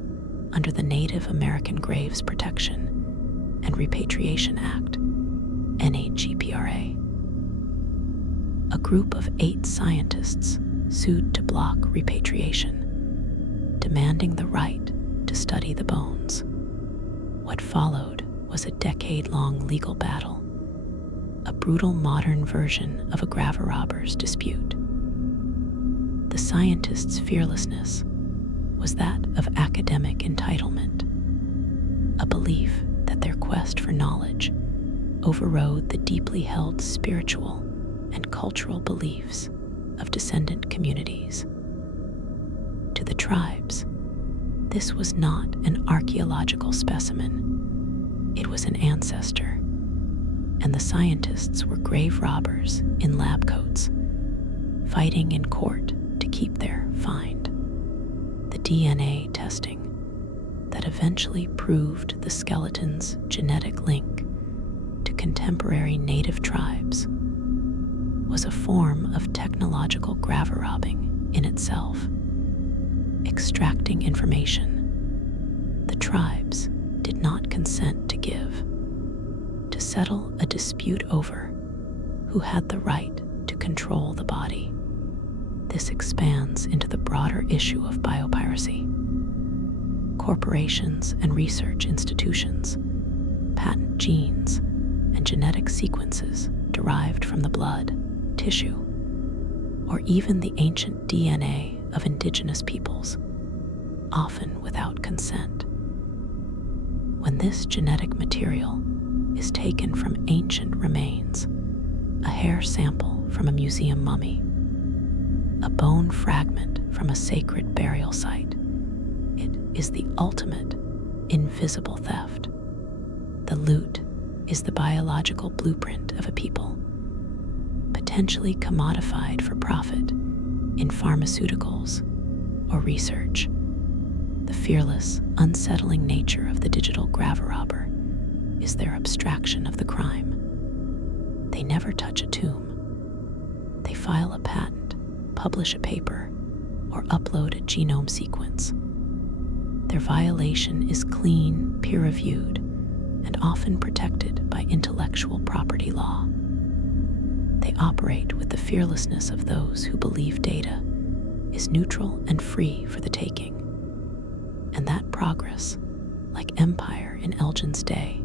under the Native American Graves Protection and Repatriation Act, NAGPRA. A group of 8 scientists sued to block repatriation, demanding the right to study the bones. What followed was a decade-long legal battle, a brutal modern version of a Graverobbers dispute. The scientists' fearlessness was that of academic entitlement, a belief that their quest for knowledge overrode the deeply held spiritual and cultural beliefs of descendant communities. To the tribes, this was not an archaeological specimen. It was an ancestor, and the scientists were grave robbers in lab coats, fighting in court to keep their find. The DNA testing that eventually proved the skeleton's genetic link to contemporary native tribes was a form of technological graverobbing in itself. Extracting information the tribes did not consent to give, to settle a dispute over who had the right to control the body. This expands into the broader issue of biopiracy. Corporations and research institutions patent genes and genetic sequences derived from the blood, tissue, or even the ancient DNA of indigenous peoples, often without consent. When this genetic material is taken from ancient remains, a hair sample from a museum mummy, a bone fragment from a sacred burial site, it is the ultimate invisible theft. The loot is the biological blueprint of a people, potentially commodified for profit in pharmaceuticals or research. The fearless, unsettling nature of the digital graverobber is their abstraction of the crime. They never touch a tomb. They file a patent, publish a paper, or upload a genome sequence. Their violation is clean, peer-reviewed, and often protected by intellectual property law. They operate with the fearlessness of those who believe data is neutral and free for the taking, and that progress, like empire in Elgin's day,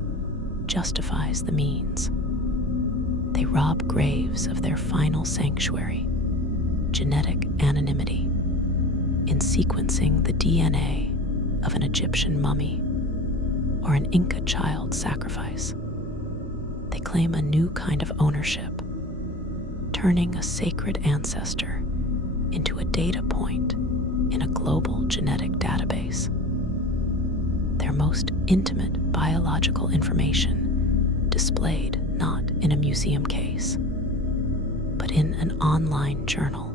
justifies the means. They rob graves of their final sanctuary, genetic anonymity, in sequencing the DNA of an Egyptian mummy or an Inca child sacrifice. They claim a new kind of ownership, turning a sacred ancestor into a data point in a global genetic database. Their most intimate biological information displayed not in a museum case, but in an online journal.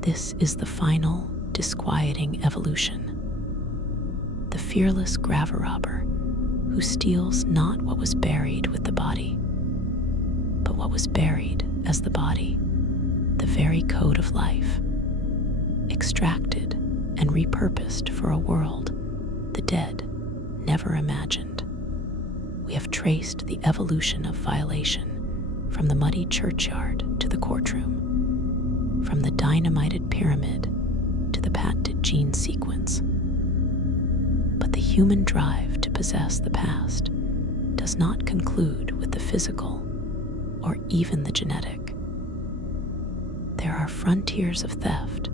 This is the final, disquieting evolution. The fearless graverobber who steals not what was buried with the body, but what was buried as the body, the very code of life, extracted and repurposed for a world the dead never imagined. We have traced the evolution of violation from the muddy churchyard to the courtroom, from the dynamited pyramid to the patented gene sequence. But the human drive to possess the past does not conclude with the physical or even the genetic. There are frontiers of theft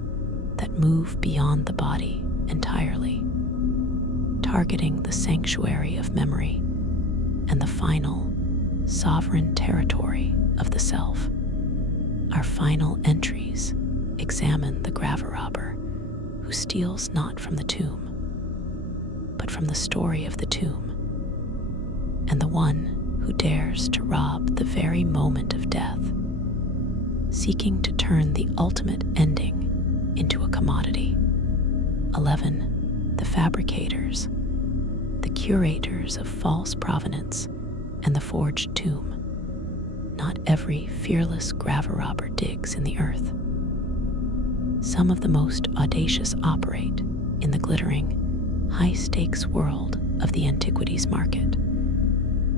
that move beyond the body entirely, targeting the sanctuary of memory and the final, sovereign territory of the self. Our final entries examine the graverobber who steals not from the tomb, but from the story of the tomb, and the one who dares to rob the very moment of death, seeking to turn the ultimate ending into a commodity. 11. The fabricators, the curators of false provenance and the forged tomb. Not every fearless graverobber digs in the earth. Some of the most audacious operate in the glittering, high-stakes world of the antiquities market,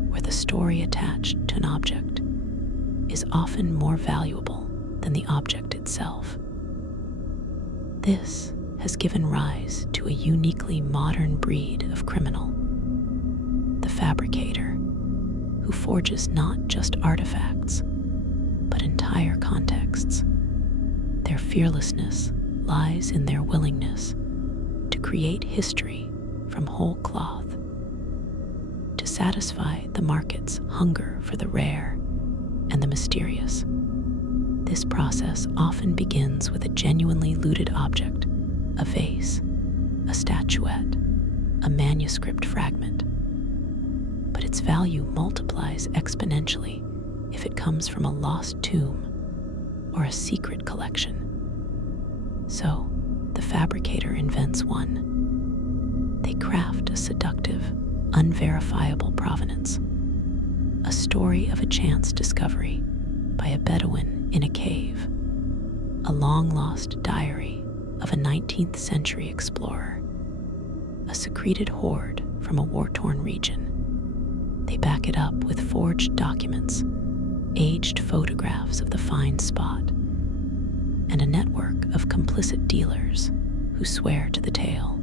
where the story attached to an object is often more valuable than the object itself. This has given rise to a uniquely modern breed of criminal, the fabricator, who forges not just artifacts, but entire contexts. Their fearlessness lies in their willingness to create history from whole cloth, to satisfy the market's hunger for the rare and the mysterious. This process often begins with a genuinely looted object, a vase, a statuette, a manuscript fragment. But its value multiplies exponentially if it comes from a lost tomb or a secret collection. So, the fabricator invents one. They craft a seductive, unverifiable provenance, a story of a chance discovery by a Bedouin in a cave, a long-lost diary of a 19th century explorer, a secreted hoard from a war-torn region. They back it up with forged documents, aged photographs of the find spot, and a network of complicit dealers who swear to the tale.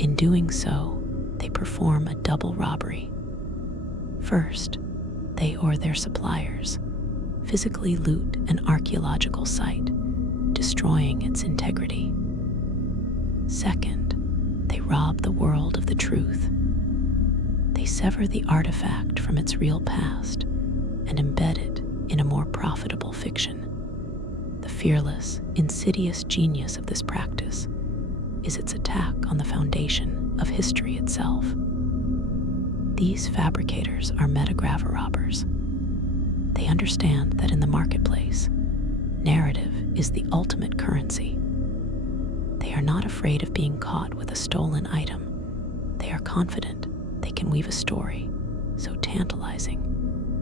In doing so, they perform a double robbery. First, they or their suppliers physically loot an archaeological site, destroying its integrity. Second, they rob the world of the truth. They sever the artifact from its real past and embed it in a more profitable fiction. The fearless, insidious genius of this practice is its attack on the foundation of history itself. These fabricators are meta-graverobbers. They understand that in the marketplace, narrative is the ultimate currency. They are not afraid of being caught with a stolen item. They are confident they can weave a story so tantalizing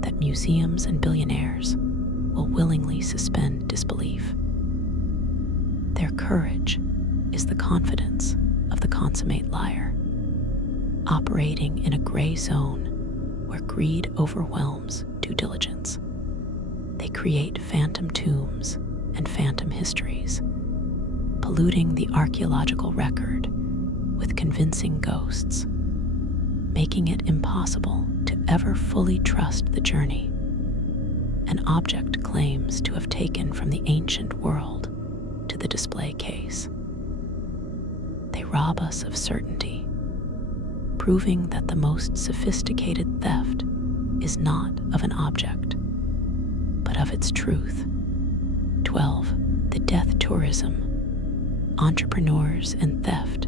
that museums and billionaires will willingly suspend disbelief. Their courage is the confidence of the consummate liar, operating in a gray zone where greed overwhelms due diligence. They create phantom tombs and phantom histories, polluting the archaeological record with convincing ghosts, making it impossible to ever fully trust the journey an object claims to have taken from the ancient world to the display case. They rob us of certainty, proving that the most sophisticated theft is not of an object, but of its truth. 12. The death tourism, entrepreneurs and theft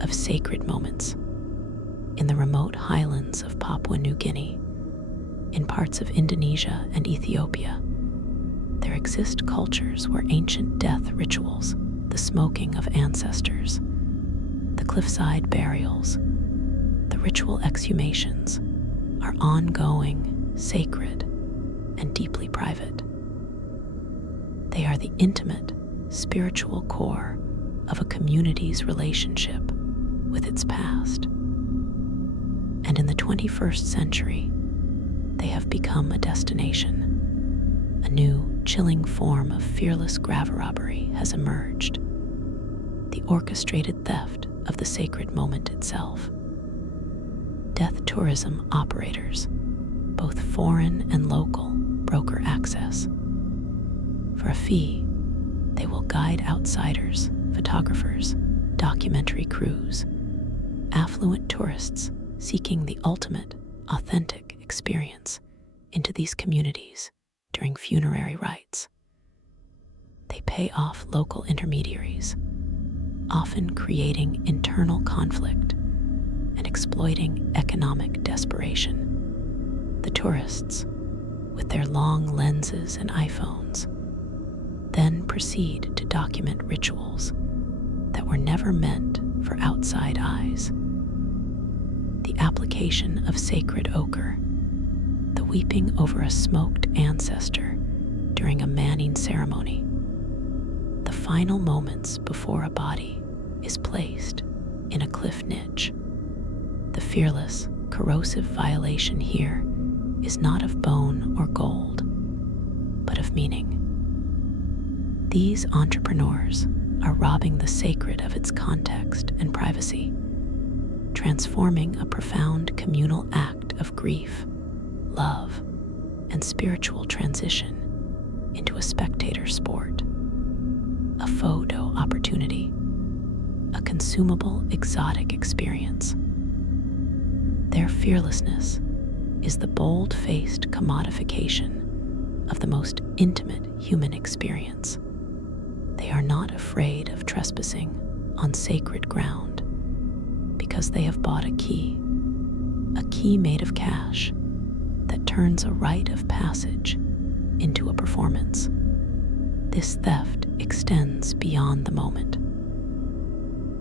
of sacred moments. In the remote highlands of Papua New Guinea, in parts of Indonesia and Ethiopia, there exist cultures where ancient death rituals, the smoking of ancestors, the cliffside burials, the ritual exhumations, are ongoing, sacred, and deeply private. They are the intimate, spiritual core of a community's relationship with its past. And in the 21st century, they have become a destination. A new, chilling form of fearless graverobbery has emerged, the orchestrated theft of the sacred moment itself. Death tourism operators, both foreign and local, broker access. For a fee, they will guide outsiders, photographers, documentary crews, affluent tourists seeking the ultimate, authentic experience into these communities during funerary rites. They pay off local intermediaries, often creating internal conflict and exploiting economic desperation. The tourists, with their long lenses and iPhones, then proceed to document rituals that were never meant for outside eyes. The application of sacred ochre, the weeping over a smoked ancestor during a manning ceremony, the final moments before a body is placed in a cliff niche. The fearless, corrosive violation here is not of bone or gold, but of meaning. These entrepreneurs are robbing the sacred of its context and privacy, transforming a profound communal act of grief, love, and spiritual transition into a spectator sport, a photo opportunity, a consumable exotic experience. Their fearlessness is the bold-faced commodification of the most intimate human experience. They are not afraid of trespassing on sacred ground because they have bought a key made of cash that turns a rite of passage into a performance. This theft extends beyond the moment.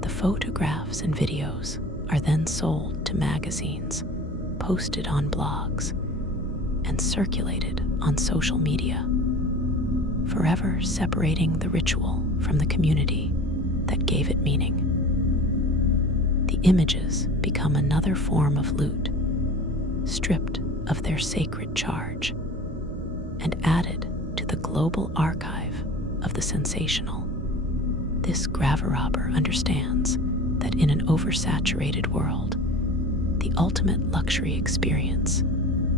The photographs and videos are then sold to magazines, posted on blogs, and circulated on social media, forever separating the ritual from the community that gave it meaning. The images become another form of loot, stripped of their sacred charge, and added to the global archive of the sensational. This graverobber understands that in an oversaturated world, the ultimate luxury experience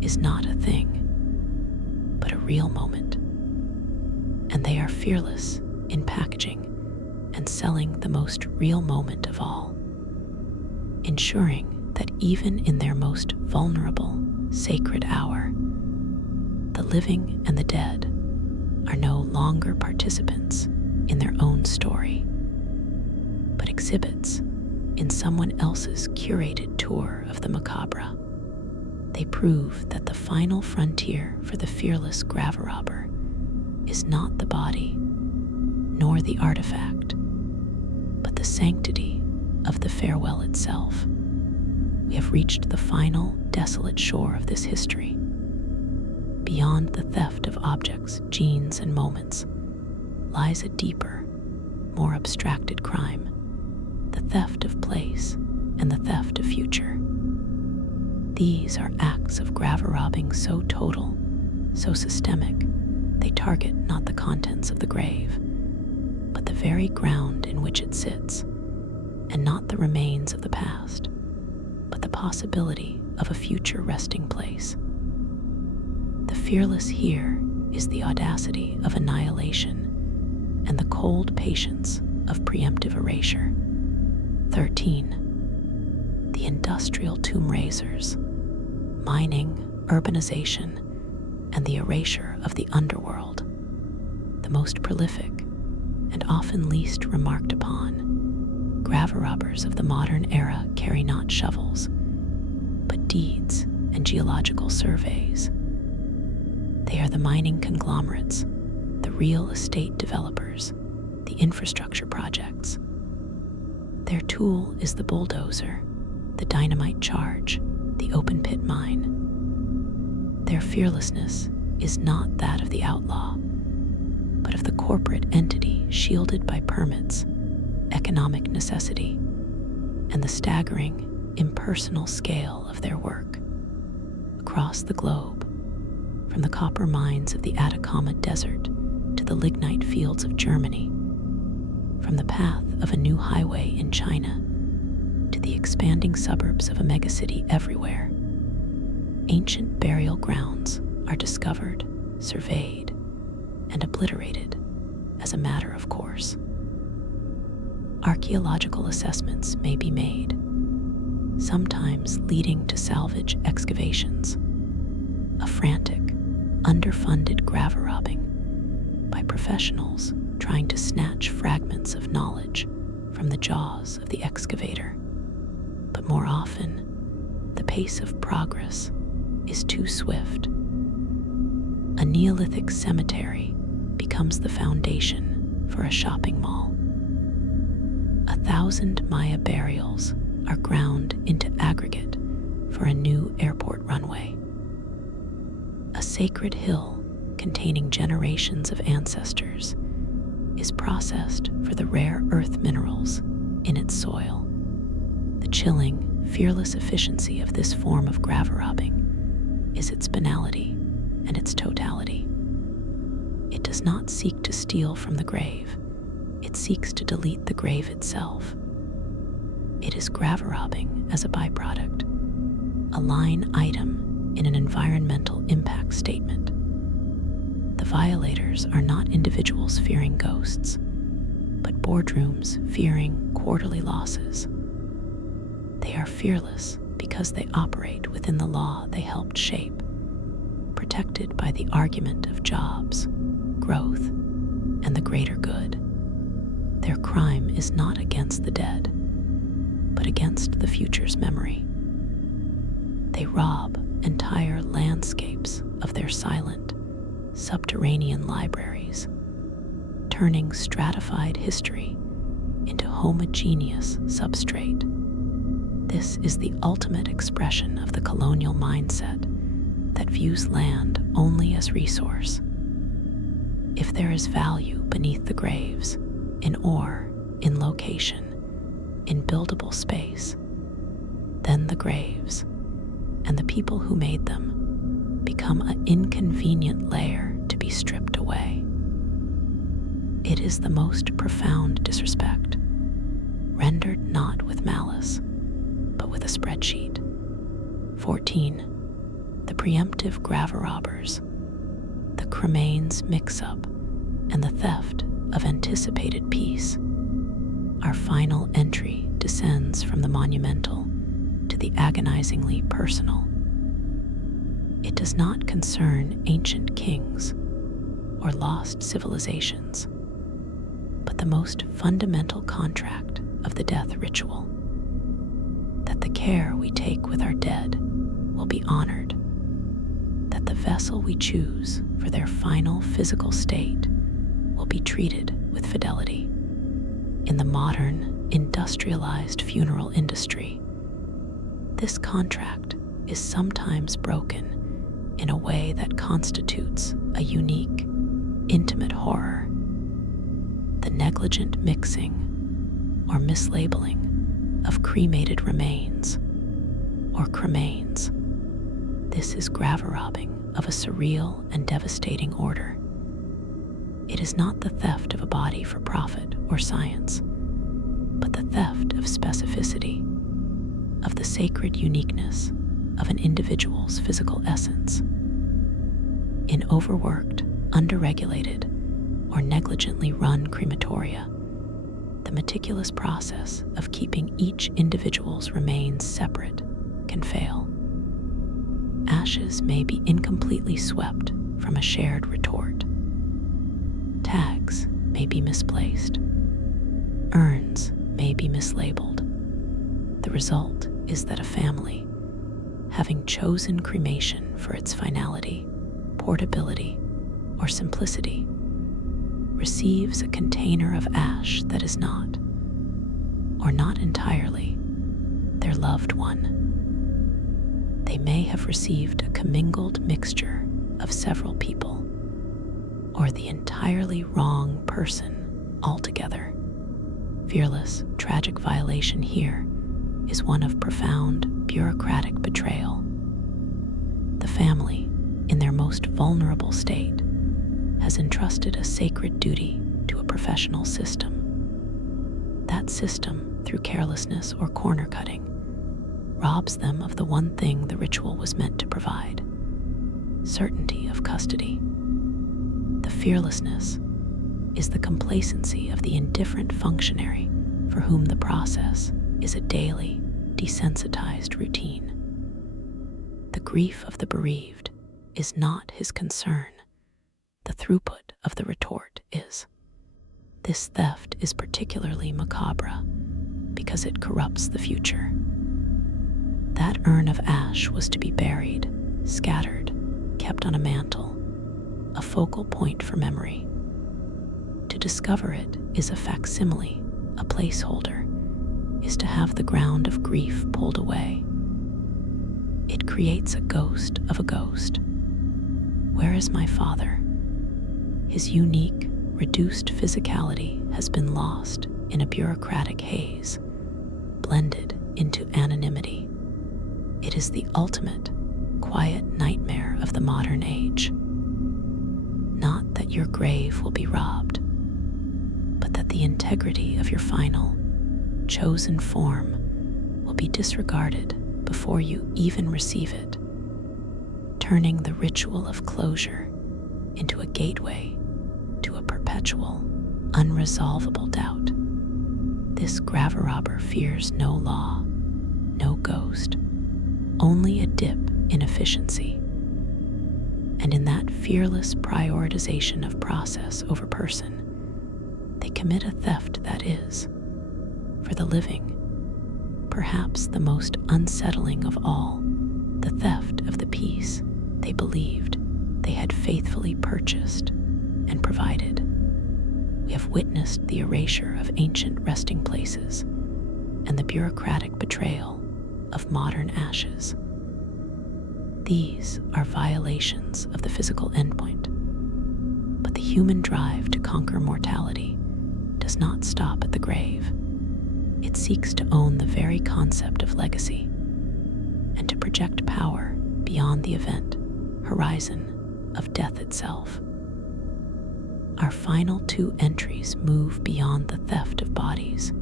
is not a thing, but a real moment. And they are fearless in packaging and selling the most real moment of all, ensuring that even in their most vulnerable, sacred hour, the living and the dead are no longer participants in their own story, but exhibits in someone else's curated tour of the macabre. They prove that the final frontier for the fearless graverobber is not the body, nor the artifact, but the sanctity of the farewell itself. We have reached the final, desolate shore of this history. Beyond the theft of objects, genes, and moments lies a deeper, more abstracted crime, the theft of place and the theft of future. These are acts of graverobbing so total, so systemic, they target not the contents of the grave, but the very ground in which it sits, and not the remains of the past, but the possibility of a future resting place. The fearless here is the audacity of annihilation and the cold patience of preemptive erasure. 13. The industrial tomb raisers, mining, urbanization, and the erasure of the underworld, the most prolific and often least remarked upon. Graverobbers of the modern era carry not shovels, but deeds and geological surveys. They are the mining conglomerates, the real estate developers, the infrastructure projects. Their tool is the bulldozer, the dynamite charge, the open pit mine. Their fearlessness is not that of the outlaw, but of the corporate entity shielded by permits, economic necessity, and the staggering, impersonal scale of their work. Across the globe, from the copper mines of the Atacama Desert to the lignite fields of Germany, from the path of a new highway in China to the expanding suburbs of a megacity everywhere, ancient burial grounds are discovered, surveyed, and obliterated as a matter of course. Archaeological assessments may be made, sometimes leading to salvage excavations, a frantic, underfunded graverobbing by professionals trying to snatch fragments of knowledge from the jaws of the excavator. But more often, the pace of progress is too swift. A Neolithic cemetery becomes the foundation for a shopping mall. 1,000 Maya burials are ground into aggregate for a new airport runway. A sacred hill containing generations of ancestors is processed for the rare earth minerals in its soil. The chilling, fearless efficiency of this form of graverobbing is its banality and its totality. It does not seek to steal from the grave, it seeks to delete the grave itself. It is graverobbing as a byproduct, a line item in an environmental impact statement. The violators are not individuals fearing ghosts, but boardrooms fearing quarterly losses. They are fearless because they operate within the law they helped shape, protected by the argument of jobs, growth, and the greater good. Their crime is not against the dead, but against the future's memory. They rob entire landscapes of their silent, subterranean libraries, turning stratified history into homogeneous substrate. This is the ultimate expression of the colonial mindset that views land only as resource. If there is value beneath the graves, in ore, in location, in buildable space, then the graves and the people who made them become an inconvenient layer to be stripped away. It is the most profound disrespect, rendered not with malice, but with a spreadsheet. 14. The preemptive graverobbers, the cremains mix-up, and the theft of anticipated peace. Our final entry descends from the monumental to the agonizingly personal. It does not concern ancient kings or lost civilizations, but the most fundamental contract of the death ritual, that the care we take with our dead will be honored, that the vessel we choose for their final physical state will be treated with fidelity. In the modern, industrialized funeral industry, this contract is sometimes broken in a way that constitutes a unique, intimate horror. The negligent mixing or mislabeling of cremated remains or cremains. This is graverobbing of a surreal and devastating order. It is not the theft of a body for profit or science, but the theft of specificity, of the sacred uniqueness of an individual's physical essence. In overworked, underregulated, or negligently run crematoria, the meticulous process of keeping each individual's remains separate can fail. Ashes may be incompletely swept from a shared retort. Tags may be misplaced. Urns may be mislabeled. The result is that a family, having chosen cremation for its finality, portability, or simplicity, receives a container of ash that is not, or not entirely, their loved one. They may have received a commingled mixture of several people, or the entirely wrong person altogether. Fearless, tragic violation here is one of profound, bureaucratic betrayal. The family, in their most vulnerable state, has entrusted a sacred duty to a professional system. That system, through carelessness or corner cutting, robs them of the one thing the ritual was meant to provide: certainty of custody. The fearlessness is the complacency of the indifferent functionary for whom the process is a daily, desensitized routine. The grief of the bereaved is not his concern. The throughput of the retort is. This theft is particularly macabre because it corrupts the future. That urn of ash was to be buried, scattered, kept on a mantle, a focal point for memory. To discover it is a facsimile, a placeholder, is to have the ground of grief pulled away. It creates a ghost of a ghost. Where is my father? His unique, reduced physicality has been lost in a bureaucratic haze, blended into anonymity. It is the ultimate, quiet nightmare of the modern age. Not that your grave will be robbed, but that the integrity of your final, chosen form will be disregarded before you even receive it, turning the ritual of closure into a gateway to a perpetual, unresolvable doubt. This graverobber fears no law, no ghost, only a dip in efficiency. And in that fearless prioritization of process over person, they commit a theft that is, for the living, perhaps the most unsettling of all, the theft of the peace they believed they had faithfully purchased and provided. We have witnessed the erasure of ancient resting places and the bureaucratic betrayal of modern ashes. These are violations of the physical endpoint, but the human drive to conquer mortality does not stop at the grave. It seeks to own the very concept of legacy and to project power beyond the event horizon of death itself. Our final two entries move beyond the theft of bodies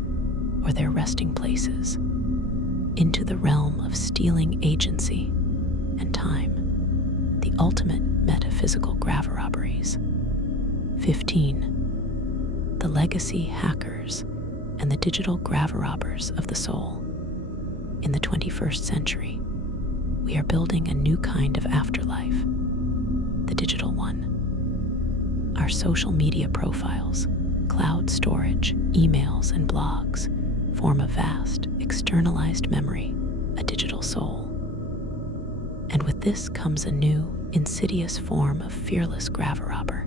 or their resting places into the realm of stealing agency and time, the ultimate metaphysical graverobberies. 15. The legacy hackers and the digital graverobbers of the soul. In the 21st century, we are building a new kind of afterlife, the digital one. Our social media profiles, cloud storage, emails, and blogs form a vast, externalized memory, a digital soul. And with this comes a new, insidious form of fearless graverobber,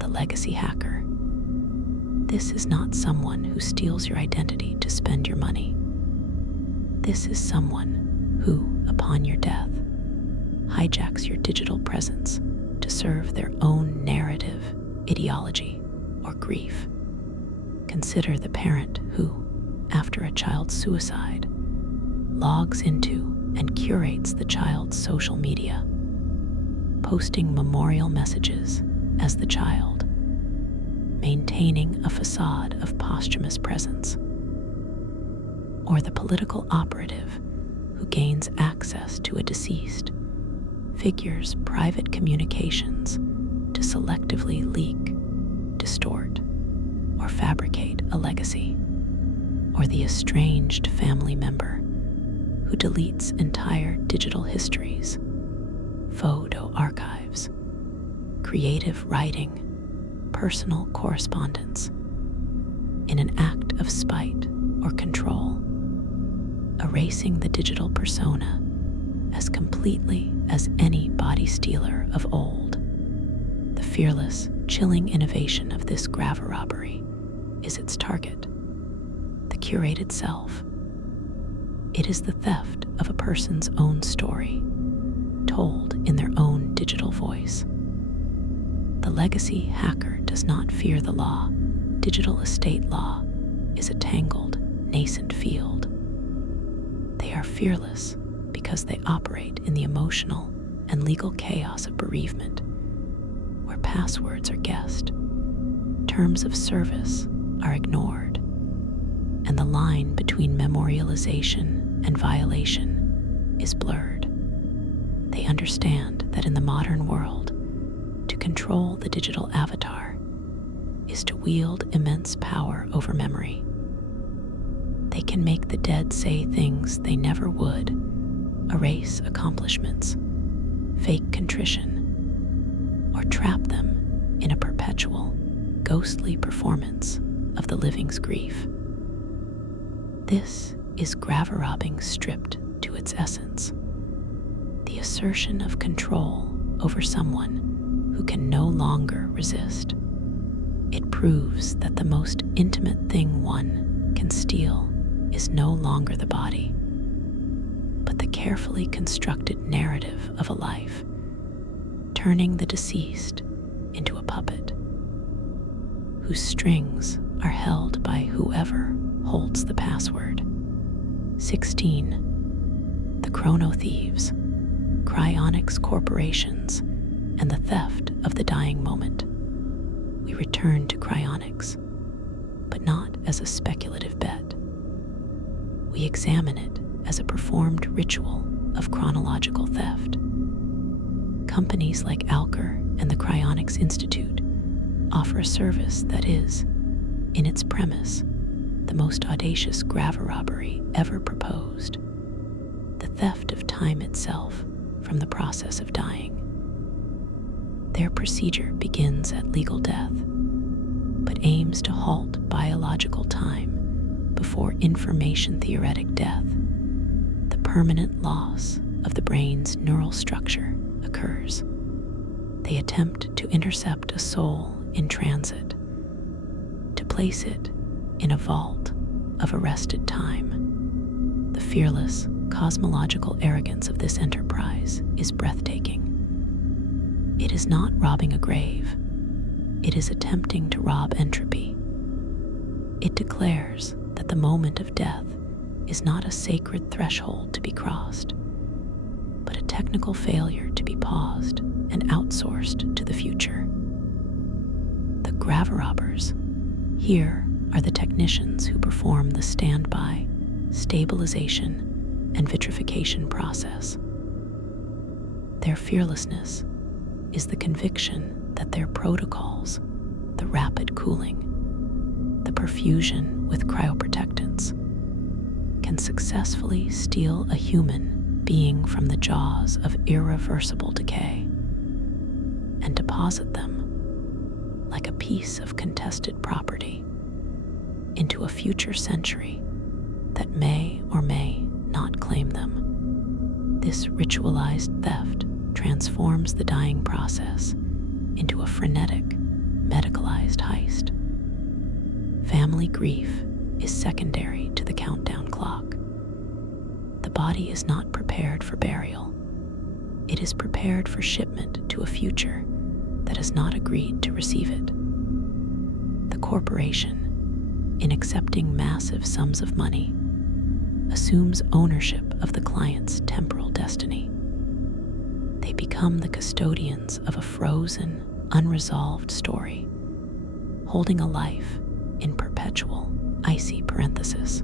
the legacy hacker. This is not someone who steals your identity to spend your money. This is someone who, upon your death, hijacks your digital presence to serve their own narrative, ideology, or grief. Consider the parent who, after a child's suicide, logs into and curates the child's social media, posting memorial messages as the child, maintaining a facade of posthumous presence. Or the political operative who gains access to a deceased figure's private communications to selectively leak, distort, or fabricate a legacy. Or the estranged family member who deletes entire digital histories, photo archives, creative writing, personal correspondence, in an act of spite or control, erasing the digital persona as completely as any body stealer of old. The fearless, chilling innovation of this graverobbery is its target, the curated self. It is the theft of a person's own story, told in their own digital voice. The legacy hacker does not fear the law. Digital estate law is a tangled, nascent field. They are fearless because they operate in the emotional and legal chaos of bereavement, where passwords are guessed, terms of service are ignored, and the line between memorialization and violation is blurred. They understand that in the modern world, to control the digital avatar is to wield immense power over memory. They can make the dead say things they never would, erase accomplishments, fake contrition, or trap them in a perpetual, ghostly performance of the living's grief. This is graverobbing stripped to its essence, the assertion of control over someone who can no longer resist. It proves that the most intimate thing one can steal is no longer the body, but the carefully constructed narrative of a life, turning the deceased into a puppet, whose strings are held by whoever holds the password. 16. The chrono thieves, cryonics corporations, and the theft of the dying moment. We return to cryonics, but not as a speculative bet. We examine it as a performed ritual of chronological theft. Companies like Alker and the Cryonics Institute offer a service that is, in its premise, the most audacious graverobbery ever proposed: the theft of time itself from the process of dying. Their procedure begins at legal death, but aims to halt biological time before information-theoretic death, the permanent loss of the brain's neural structure, occurs. They attempt to intercept a soul in transit, to place it in a vault of arrested time. The fearless, cosmological arrogance of this enterprise is breathtaking. It is not robbing a grave, it is attempting to rob entropy. It declares that the moment of death is not a sacred threshold to be crossed, but a technical failure to be paused and outsourced to the future. The Graverobbers here are the technicians who perform the standby, stabilization, and vitrification process. Their fearlessness is the conviction that their protocols, the rapid cooling, the perfusion with cryoprotectants, can successfully steal a human being from the jaws of irreversible decay and deposit them, like a piece of contested property, into a future century that may or may not claim them. This ritualized theft transforms the dying process into a frenetic, medicalized heist. Family grief is secondary to the countdown clock. The body is not prepared for burial. It is prepared for shipment to a future that has not agreed to receive it. The corporation, in accepting massive sums of money, assumes ownership of the client's temporal destiny. They become the custodians of a frozen, unresolved story, holding a life in perpetual, icy parenthesis.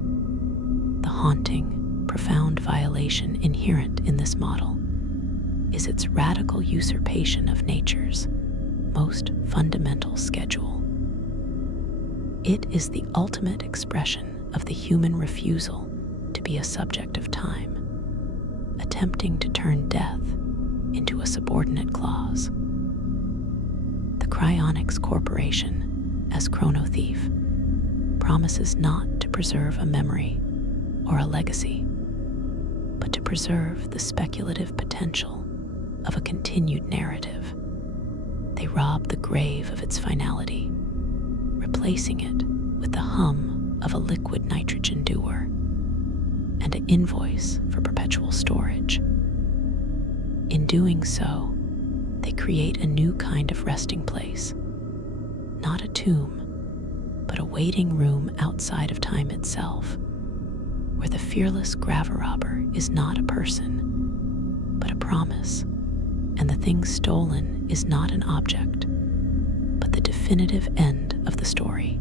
The haunting, profound violation inherent in this model is its radical usurpation of nature's most fundamental schedule. It is the ultimate expression of the human refusal to be a subject of time, attempting to turn death into a subordinate clause. The Cryonics Corporation, as chrono thief, promises not to preserve a memory or a legacy, but to preserve the speculative potential of a continued narrative. They rob the grave of its finality, replacing it with the hum of a liquid nitrogen dewar and an invoice for perpetual storage. In doing so, they create a new kind of resting place, not a tomb, but a waiting room outside of time itself, where the fearless graverobber is not a person, but a promise, and the thing stolen is not an object, but the definitive end of the story.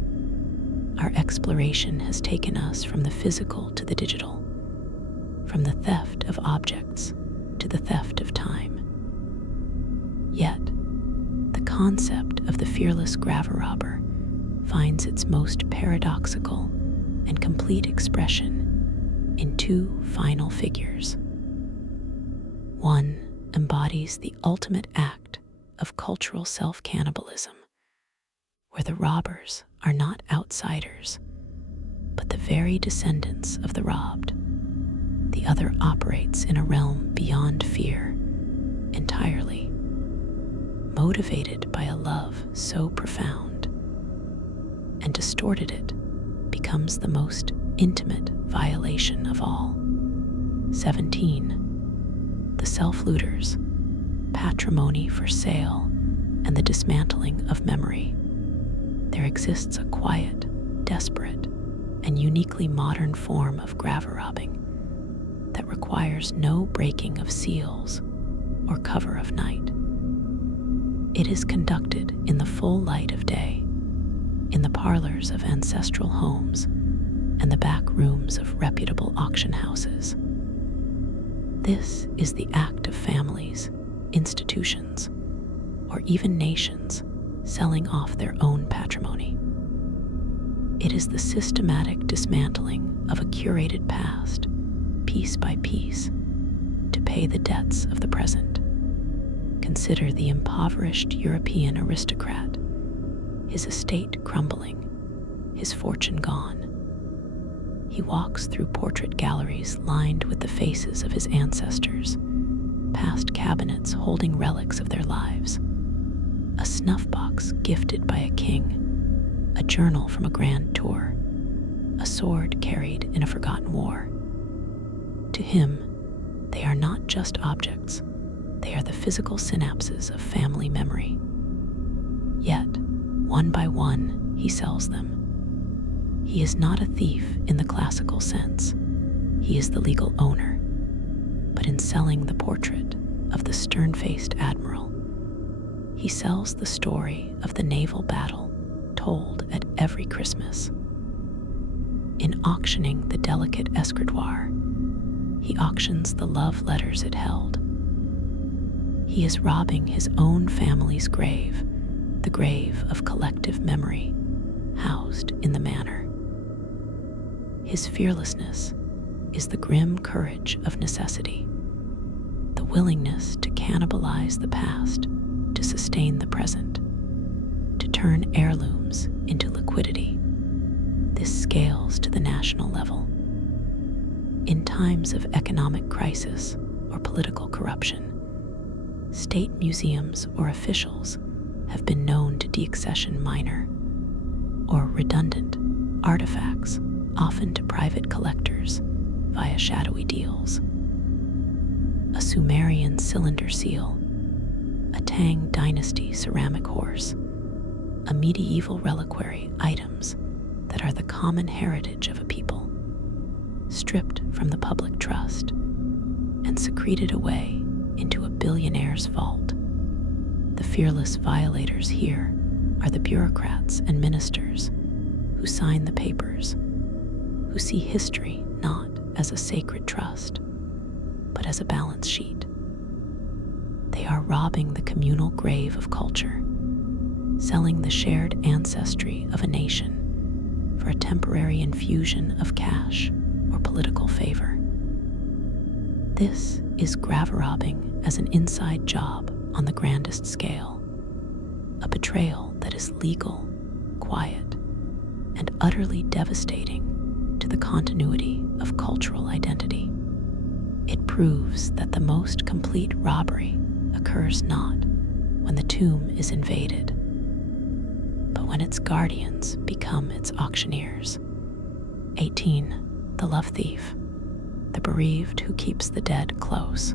Our exploration has taken us from the physical to the digital, from the theft of objects to the theft of time. Yet, the concept of the fearless graverobber finds its most paradoxical and complete expression in two final figures. One, embodies the ultimate act of cultural self-cannibalism, where the robbers are not outsiders, but the very descendants of the robbed. The other operates in a realm beyond fear entirely, motivated by a love so profound, and distorted it becomes the most intimate violation of all. 17. The self-looters, patrimony for sale, and the dismantling of memory. There exists a quiet, desperate, and uniquely modern form of graverobbing that requires no breaking of seals or cover of night. It is conducted in the full light of day, in the parlors of ancestral homes and the back rooms of reputable auction houses. This is the act of families, institutions, or even nations selling off their own patrimony. It is the systematic dismantling of a curated past, piece by piece, to pay the debts of the present. Consider the impoverished European aristocrat, his estate crumbling, his fortune gone. He walks through portrait galleries lined with the faces of his ancestors, past cabinets holding relics of their lives, a snuff box gifted by a king, a journal from a grand tour, a sword carried in a forgotten war. To him, they are not just objects, they are the physical synapses of family memory. Yet, one by one, he sells them. He is not a thief in the classical sense. He is the legal owner. But in selling the portrait of the stern-faced admiral, he sells the story of the naval battle told at every Christmas. In auctioning the delicate escritoire, he auctions the love letters it held. He is robbing his own family's grave, the grave of collective memory, housed in the manor. His fearlessness is the grim courage of necessity, the willingness to cannibalize the past to sustain the present, to turn heirlooms into liquidity. This scales to the national level. In times of economic crisis or political corruption, state museums or officials have been known to deaccession minor or redundant artifacts, often to private collectors via shadowy deals. A Sumerian cylinder seal, a Tang dynasty ceramic horse, a medieval reliquary, items that are the common heritage of a people, stripped from the public trust and secreted away into a billionaire's vault. The fearless violators here are the bureaucrats and ministers who sign the papers, who see history not as a sacred trust, but as a balance sheet. They are robbing the communal grave of culture, selling the shared ancestry of a nation for a temporary infusion of cash or political favor. This is graverobbing as an inside job on the grandest scale, a betrayal that is legal, quiet, and utterly devastating to the continuity of cultural identity. It proves that the most complete robbery occurs not when the tomb is invaded, but when its guardians become its auctioneers. 18. The love thief, the bereaved who keeps the dead close.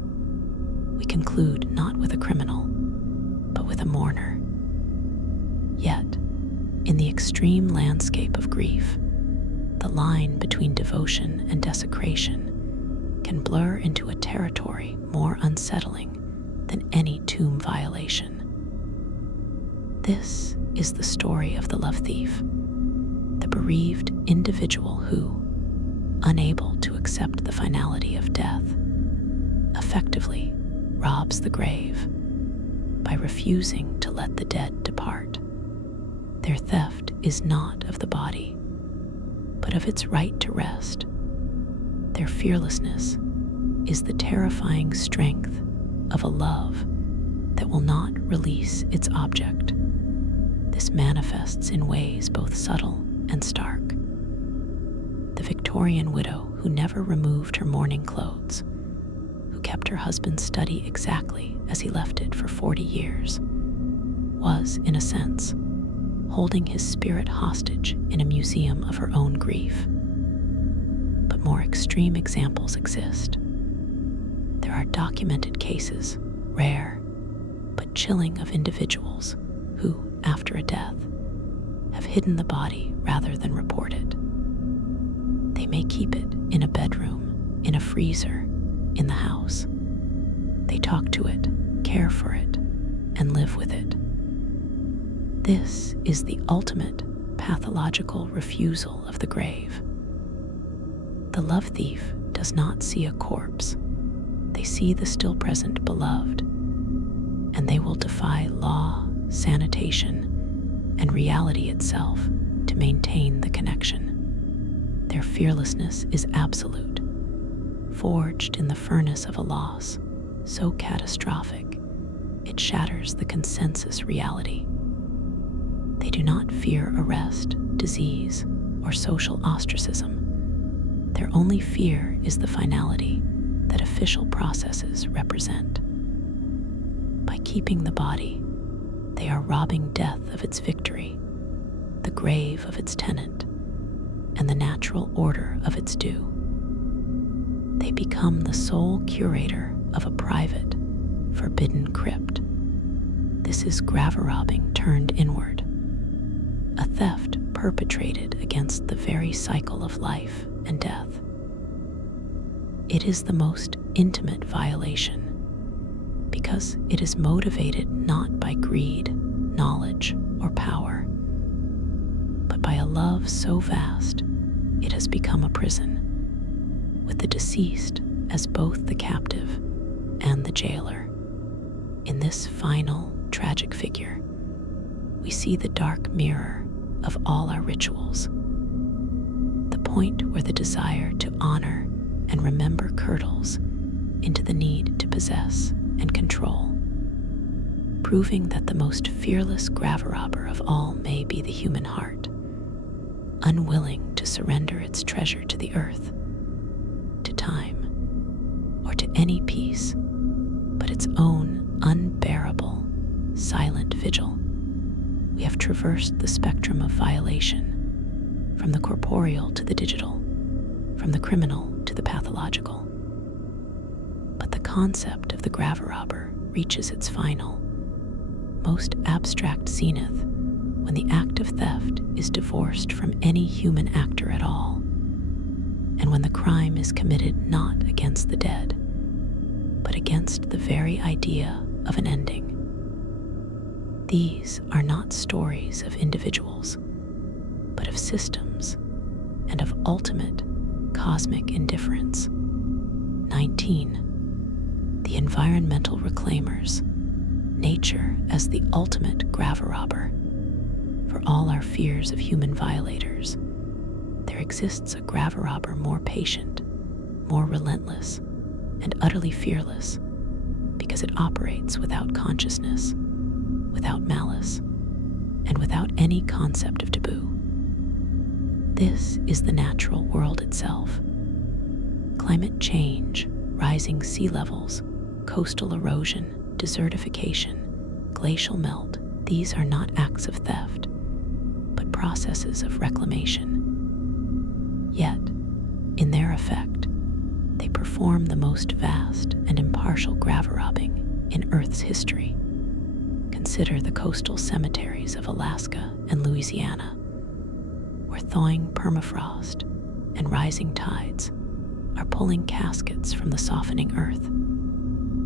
We conclude not with a criminal, but with a mourner. Yet, in the extreme landscape of grief, the line between devotion and desecration can blur into a territory more unsettling than any tomb violation. This is the story of the love thief, the bereaved individual who, unable to accept the finality of death, effectively robs the grave by refusing to let the dead depart. Their theft is not of the body, but of its right to rest. Their fearlessness is the terrifying strength of a love that will not release its object. This manifests in ways both subtle and stark. The Victorian widow who never removed her mourning clothes, who kept her husband's study exactly as he left it for 40 years, was, in a sense, holding his spirit hostage in a museum of her own grief. But more extreme examples exist. There are documented cases, rare but chilling, of individuals who, after a death, have hidden the body rather than report it. They may keep it in a bedroom, in a freezer, in the house. They talk to it, care for it, and live with it. This is the ultimate pathological refusal of the grave. The love thief does not see a corpse. They see the still present beloved, and they will defy law, sanitation, and reality itself to maintain the connection. Their fearlessness is absolute, forged in the furnace of a loss so catastrophic it shatters the consensus reality. They do not fear arrest, disease, or social ostracism. Their only fear is the finality that official processes represent. By keeping the body, they are robbing death of its victory, the grave of its tenant, and the natural order of its due. They become the sole curator of a private, forbidden crypt. This is graverobbing turned inward, a theft perpetrated against the very cycle of life and death. It is the most intimate violation because it is motivated not by greed, knowledge, or power, but by a love so vast it has become a prison, with the deceased as both the captive and the jailer. In this final, tragic figure, we see the dark mirror of all our rituals, the point where the desire to honor and remember curdles into the need to possess and control, proving that the most fearless graverobber of all may be the human heart, unwilling to surrender its treasure to the earth, to time, or to any peace but its own unbearable, silent vigil. We have traversed the spectrum of violation, from the corporeal to the digital, from the criminal to the pathological. But the concept of the graverobber reaches its final, most abstract zenith when the act of theft is divorced from any human actor at all, and when the crime is committed not against the dead, but against the very idea of an ending. These are not stories of individuals, but of systems and of ultimate cosmic indifference. 19. The environmental reclaimers, nature as the ultimate graverobber. For all our fears of human violators, there exists a graverobber more patient, more relentless, and utterly fearless, because it operates without consciousness, without malice, and without any concept of taboo. This is the natural world itself. Climate change, rising sea levels, coastal erosion, desertification, glacial melt, these are not acts of theft, but processes of reclamation. Yet, in their effect, they perform the most vast and impartial graverobbing in Earth's history. Consider the coastal cemeteries of Alaska and Louisiana, where thawing permafrost and rising tides are pulling caskets from the softening earth,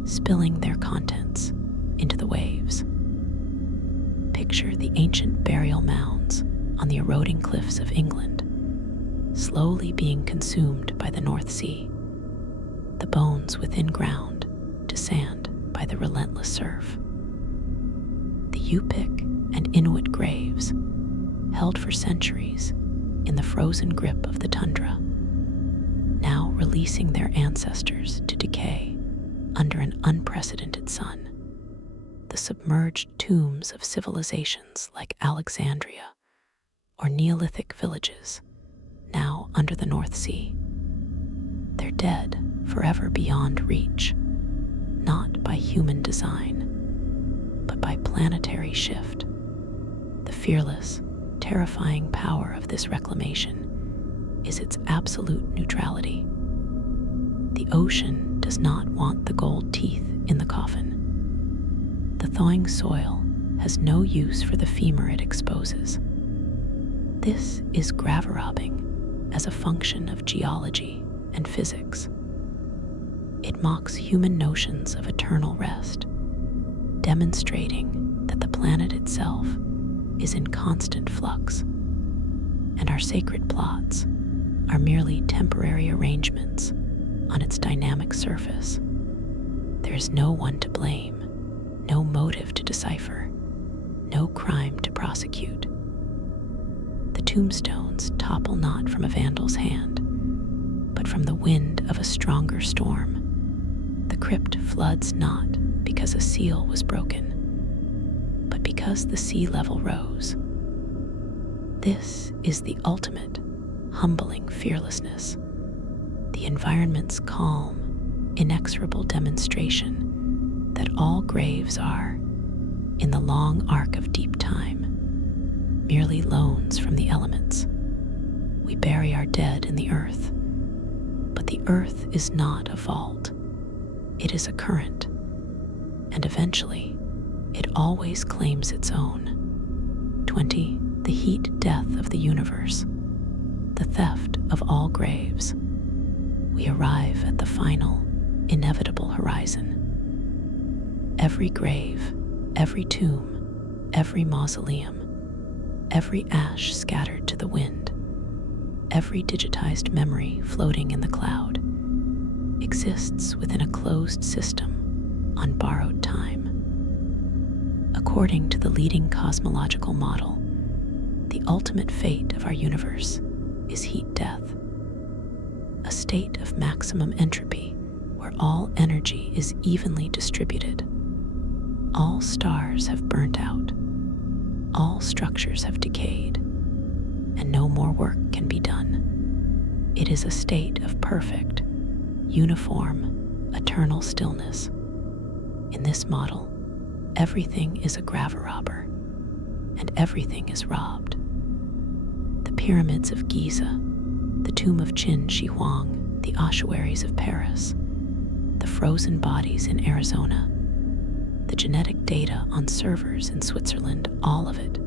spilling their contents into the waves. Picture the ancient burial mounds on the eroding cliffs of England, slowly being consumed by the North Sea, the bones within ground to sand by the relentless surf. The Yupik and Inuit graves, held for centuries in the frozen grip of the tundra, now releasing their ancestors to decay under an unprecedented sun. The submerged tombs of civilizations like Alexandria or Neolithic villages, now under the North Sea. They're dead, forever beyond reach, not by human design, but by planetary shift. The fearless, terrifying power of this reclamation is its absolute neutrality. The ocean does not want the gold teeth in the coffin. The thawing soil has no use for the femur it exposes. This is graverobbing as a function of geology and physics. It mocks human notions of eternal rest, demonstrating that the planet itself is in constant flux, and our sacred plots are merely temporary arrangements on its dynamic surface. There is no one to blame, no motive to decipher, no crime to prosecute. The tombstones topple not from a vandal's hand, but from the wind of a stronger storm. The crypt floods not because a seal was broken, but because the sea level rose. This is the ultimate, humbling fearlessness, the environment's calm, inexorable demonstration that all graves are, in the long arc of deep time, merely loans from the elements. We bury our dead in the earth, but the earth is not a vault. It is a current, and eventually, it always claims its own. 20. The heat death of the universe, the theft of all graves. We arrive at the final, inevitable horizon. Every grave, every tomb, every mausoleum, every ash scattered to the wind, every digitized memory floating in the cloud, exists within a closed system on borrowed time. According to the leading cosmological model, the ultimate fate of our universe is heat death, a state of maximum entropy where all energy is evenly distributed. All stars have burnt out, all structures have decayed, and no more work can be done. It is a state of perfect, uniform, eternal stillness. In this model, everything is a graverobber, and everything is robbed. The pyramids of Giza, the tomb of Qin Shi Huang, the ossuaries of Paris, the frozen bodies in Arizona, the genetic data on servers in Switzerland, all of it,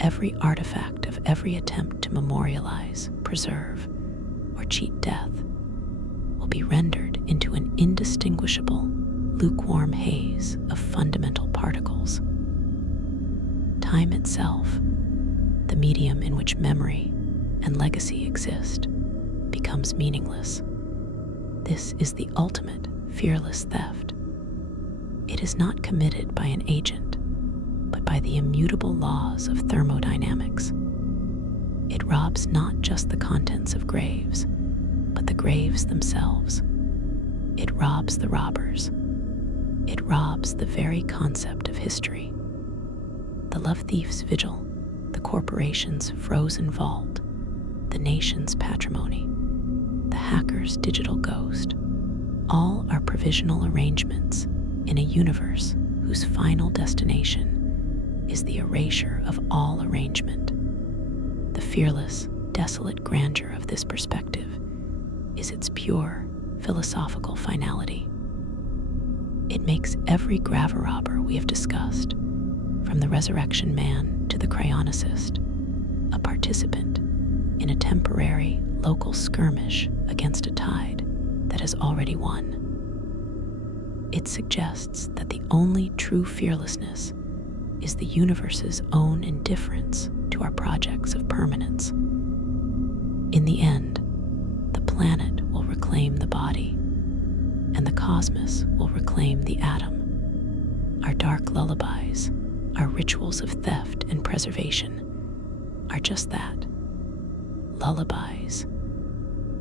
every artifact of every attempt to memorialize, preserve, or cheat death, will be rendered into an indistinguishable, lukewarm haze of fundamental particles. Time itself, the medium in which memory and legacy exist, becomes meaningless. This is the ultimate fearless theft. It is not committed by an agent, but by the immutable laws of thermodynamics. It robs not just the contents of graves, but the graves themselves. It robs the robbers. It robs the very concept of history. The love thief's vigil, the corporation's frozen vault, the nation's patrimony, the hacker's digital ghost, all are provisional arrangements in a universe whose final destination is the erasure of all arrangement. The fearless, desolate grandeur of this perspective is its pure, philosophical finality. It makes every graverobber we have discussed, from the resurrection man to the cryonicist, a participant in a temporary, local skirmish against a tide that has already won. It suggests that the only true fearlessness is the universe's own indifference to our projects of permanence. In the end, the planet will reclaim the body, and the cosmos will reclaim the atom. Our dark lullabies, our rituals of theft and preservation, are just that, lullabies,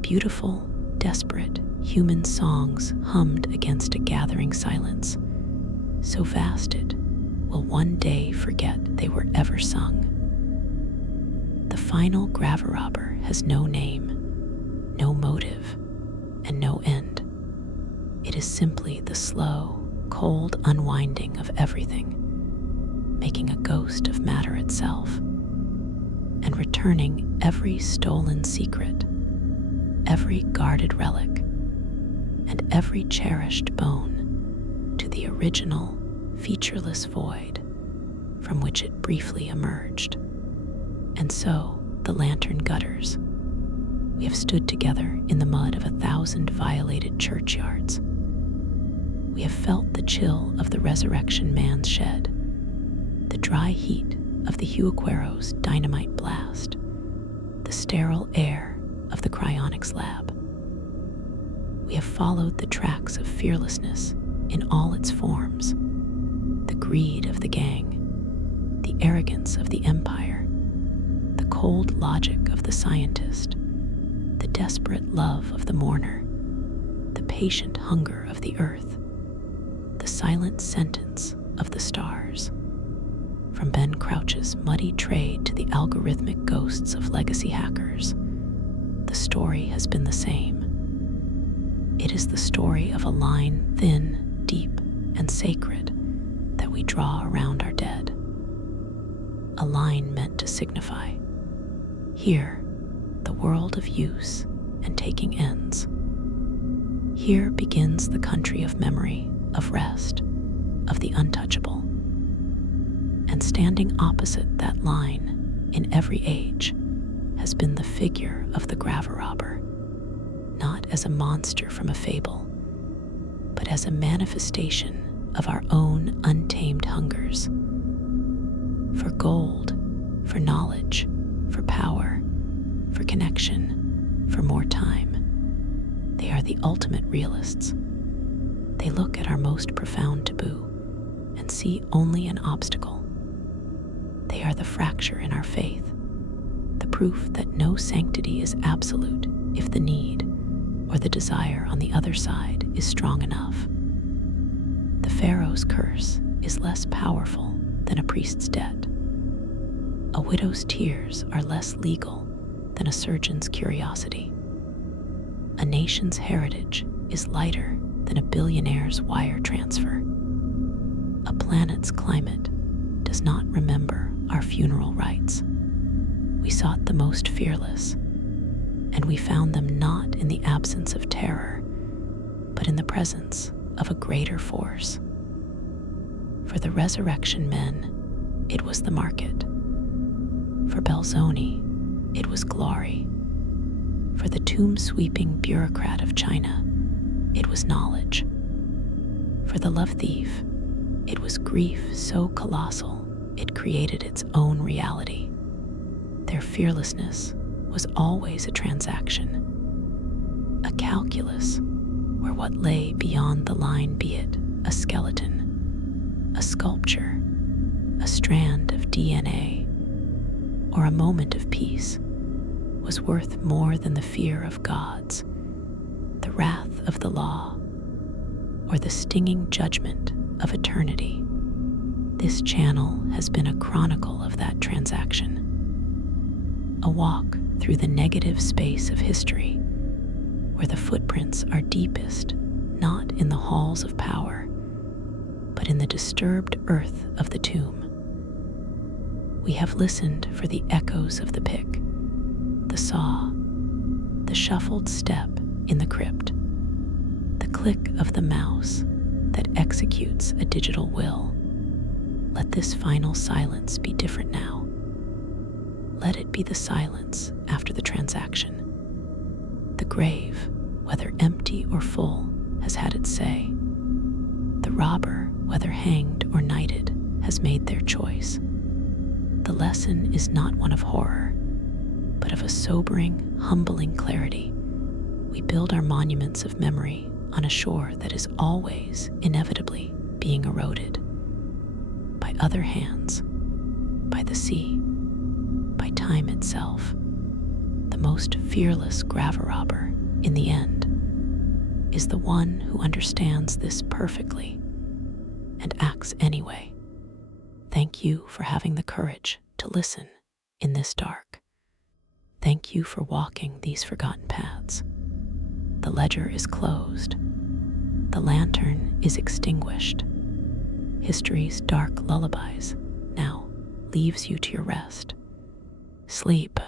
beautiful desperate human songs hummed against a gathering silence, so vast it will one day forget they were ever sung. The final Graverobber has no name, no motive, and no end. It is simply the slow, cold unwinding of everything, making a ghost of matter itself, and returning every stolen secret, every guarded relic, and every cherished bone to the original, featureless void from which it briefly emerged. And so, the lantern gutters. We have stood together in the mud of 1,000 violated churchyards. We have felt the chill of the resurrection man's shed, the dry heat of the Huaquero's dynamite blast, the sterile air of the cryonics lab. We have followed the tracks of fearlessness in all its forms, the greed of the gang, the arrogance of the empire, the cold logic of the scientist, the desperate love of the mourner, the patient hunger of the earth, the silent sentence of the stars. From Ben Crouch's muddy trade to the algorithmic ghosts of legacy hackers, the story has been the same. It is the story of a line thin, deep, and sacred that we draw around our dead. A line meant to signify, here, the world of use and taking ends. Here begins the country of memory, of rest, of the untouchable. And standing opposite that line in every age has been the figure of the Graverobber, not as a monster from a fable, but as a manifestation of our own untamed hungers. For gold, for knowledge, for power, for connection, for more time. They are the ultimate realists. They look at our most profound taboo and see only an obstacle. They are the fracture in our faith, the proof that no sanctity is absolute if the need or the desire on the other side is strong enough. The Pharaoh's curse is less powerful than a priest's debt. A widow's tears are less legal than a surgeon's curiosity. A nation's heritage is lighter than a billionaire's wire transfer. A planet's climate does not remember our funeral rites. We sought the most fearless, and we found them not in the absence of terror, but in the presence of a greater force. For the resurrection men, it was the market. For Belzoni, it was glory. For the tomb-sweeping bureaucrat of China, it was knowledge. For the love thief, it was grief so colossal it created its own reality. Their fearlessness was always a transaction, a calculus where what lay beyond the line, be it a skeleton, a sculpture, a strand of DNA, or a moment of peace, was worth more than the fear of gods, the wrath of the law, or the stinging judgment of eternity. This channel has been a chronicle of that transaction, a walk through the negative space of history, where the footprints are deepest, not in the halls of power, but in the disturbed earth of the tomb. We have listened for the echoes of the pick, the saw, the shuffled step in the crypt, the click of the mouse that executes a digital will. Let this final silence be different now. Let it be the silence after the transaction. The grave, whether empty or full, has had its say. The robber, whether hanged or knighted, has made their choice. The lesson is not one of horror, but of a sobering, humbling clarity. We build our monuments of memory on a shore that is always, inevitably, being eroded. By other hands, by the sea, by time itself, the most fearless Graverobber, in the end, is the one who understands this perfectly and acts anyway. Thank you for having the courage to listen in this dark. Thank you for walking these forgotten paths. The ledger is closed. The lantern is extinguished. History's dark lullabies now leaves you to your rest. Sleep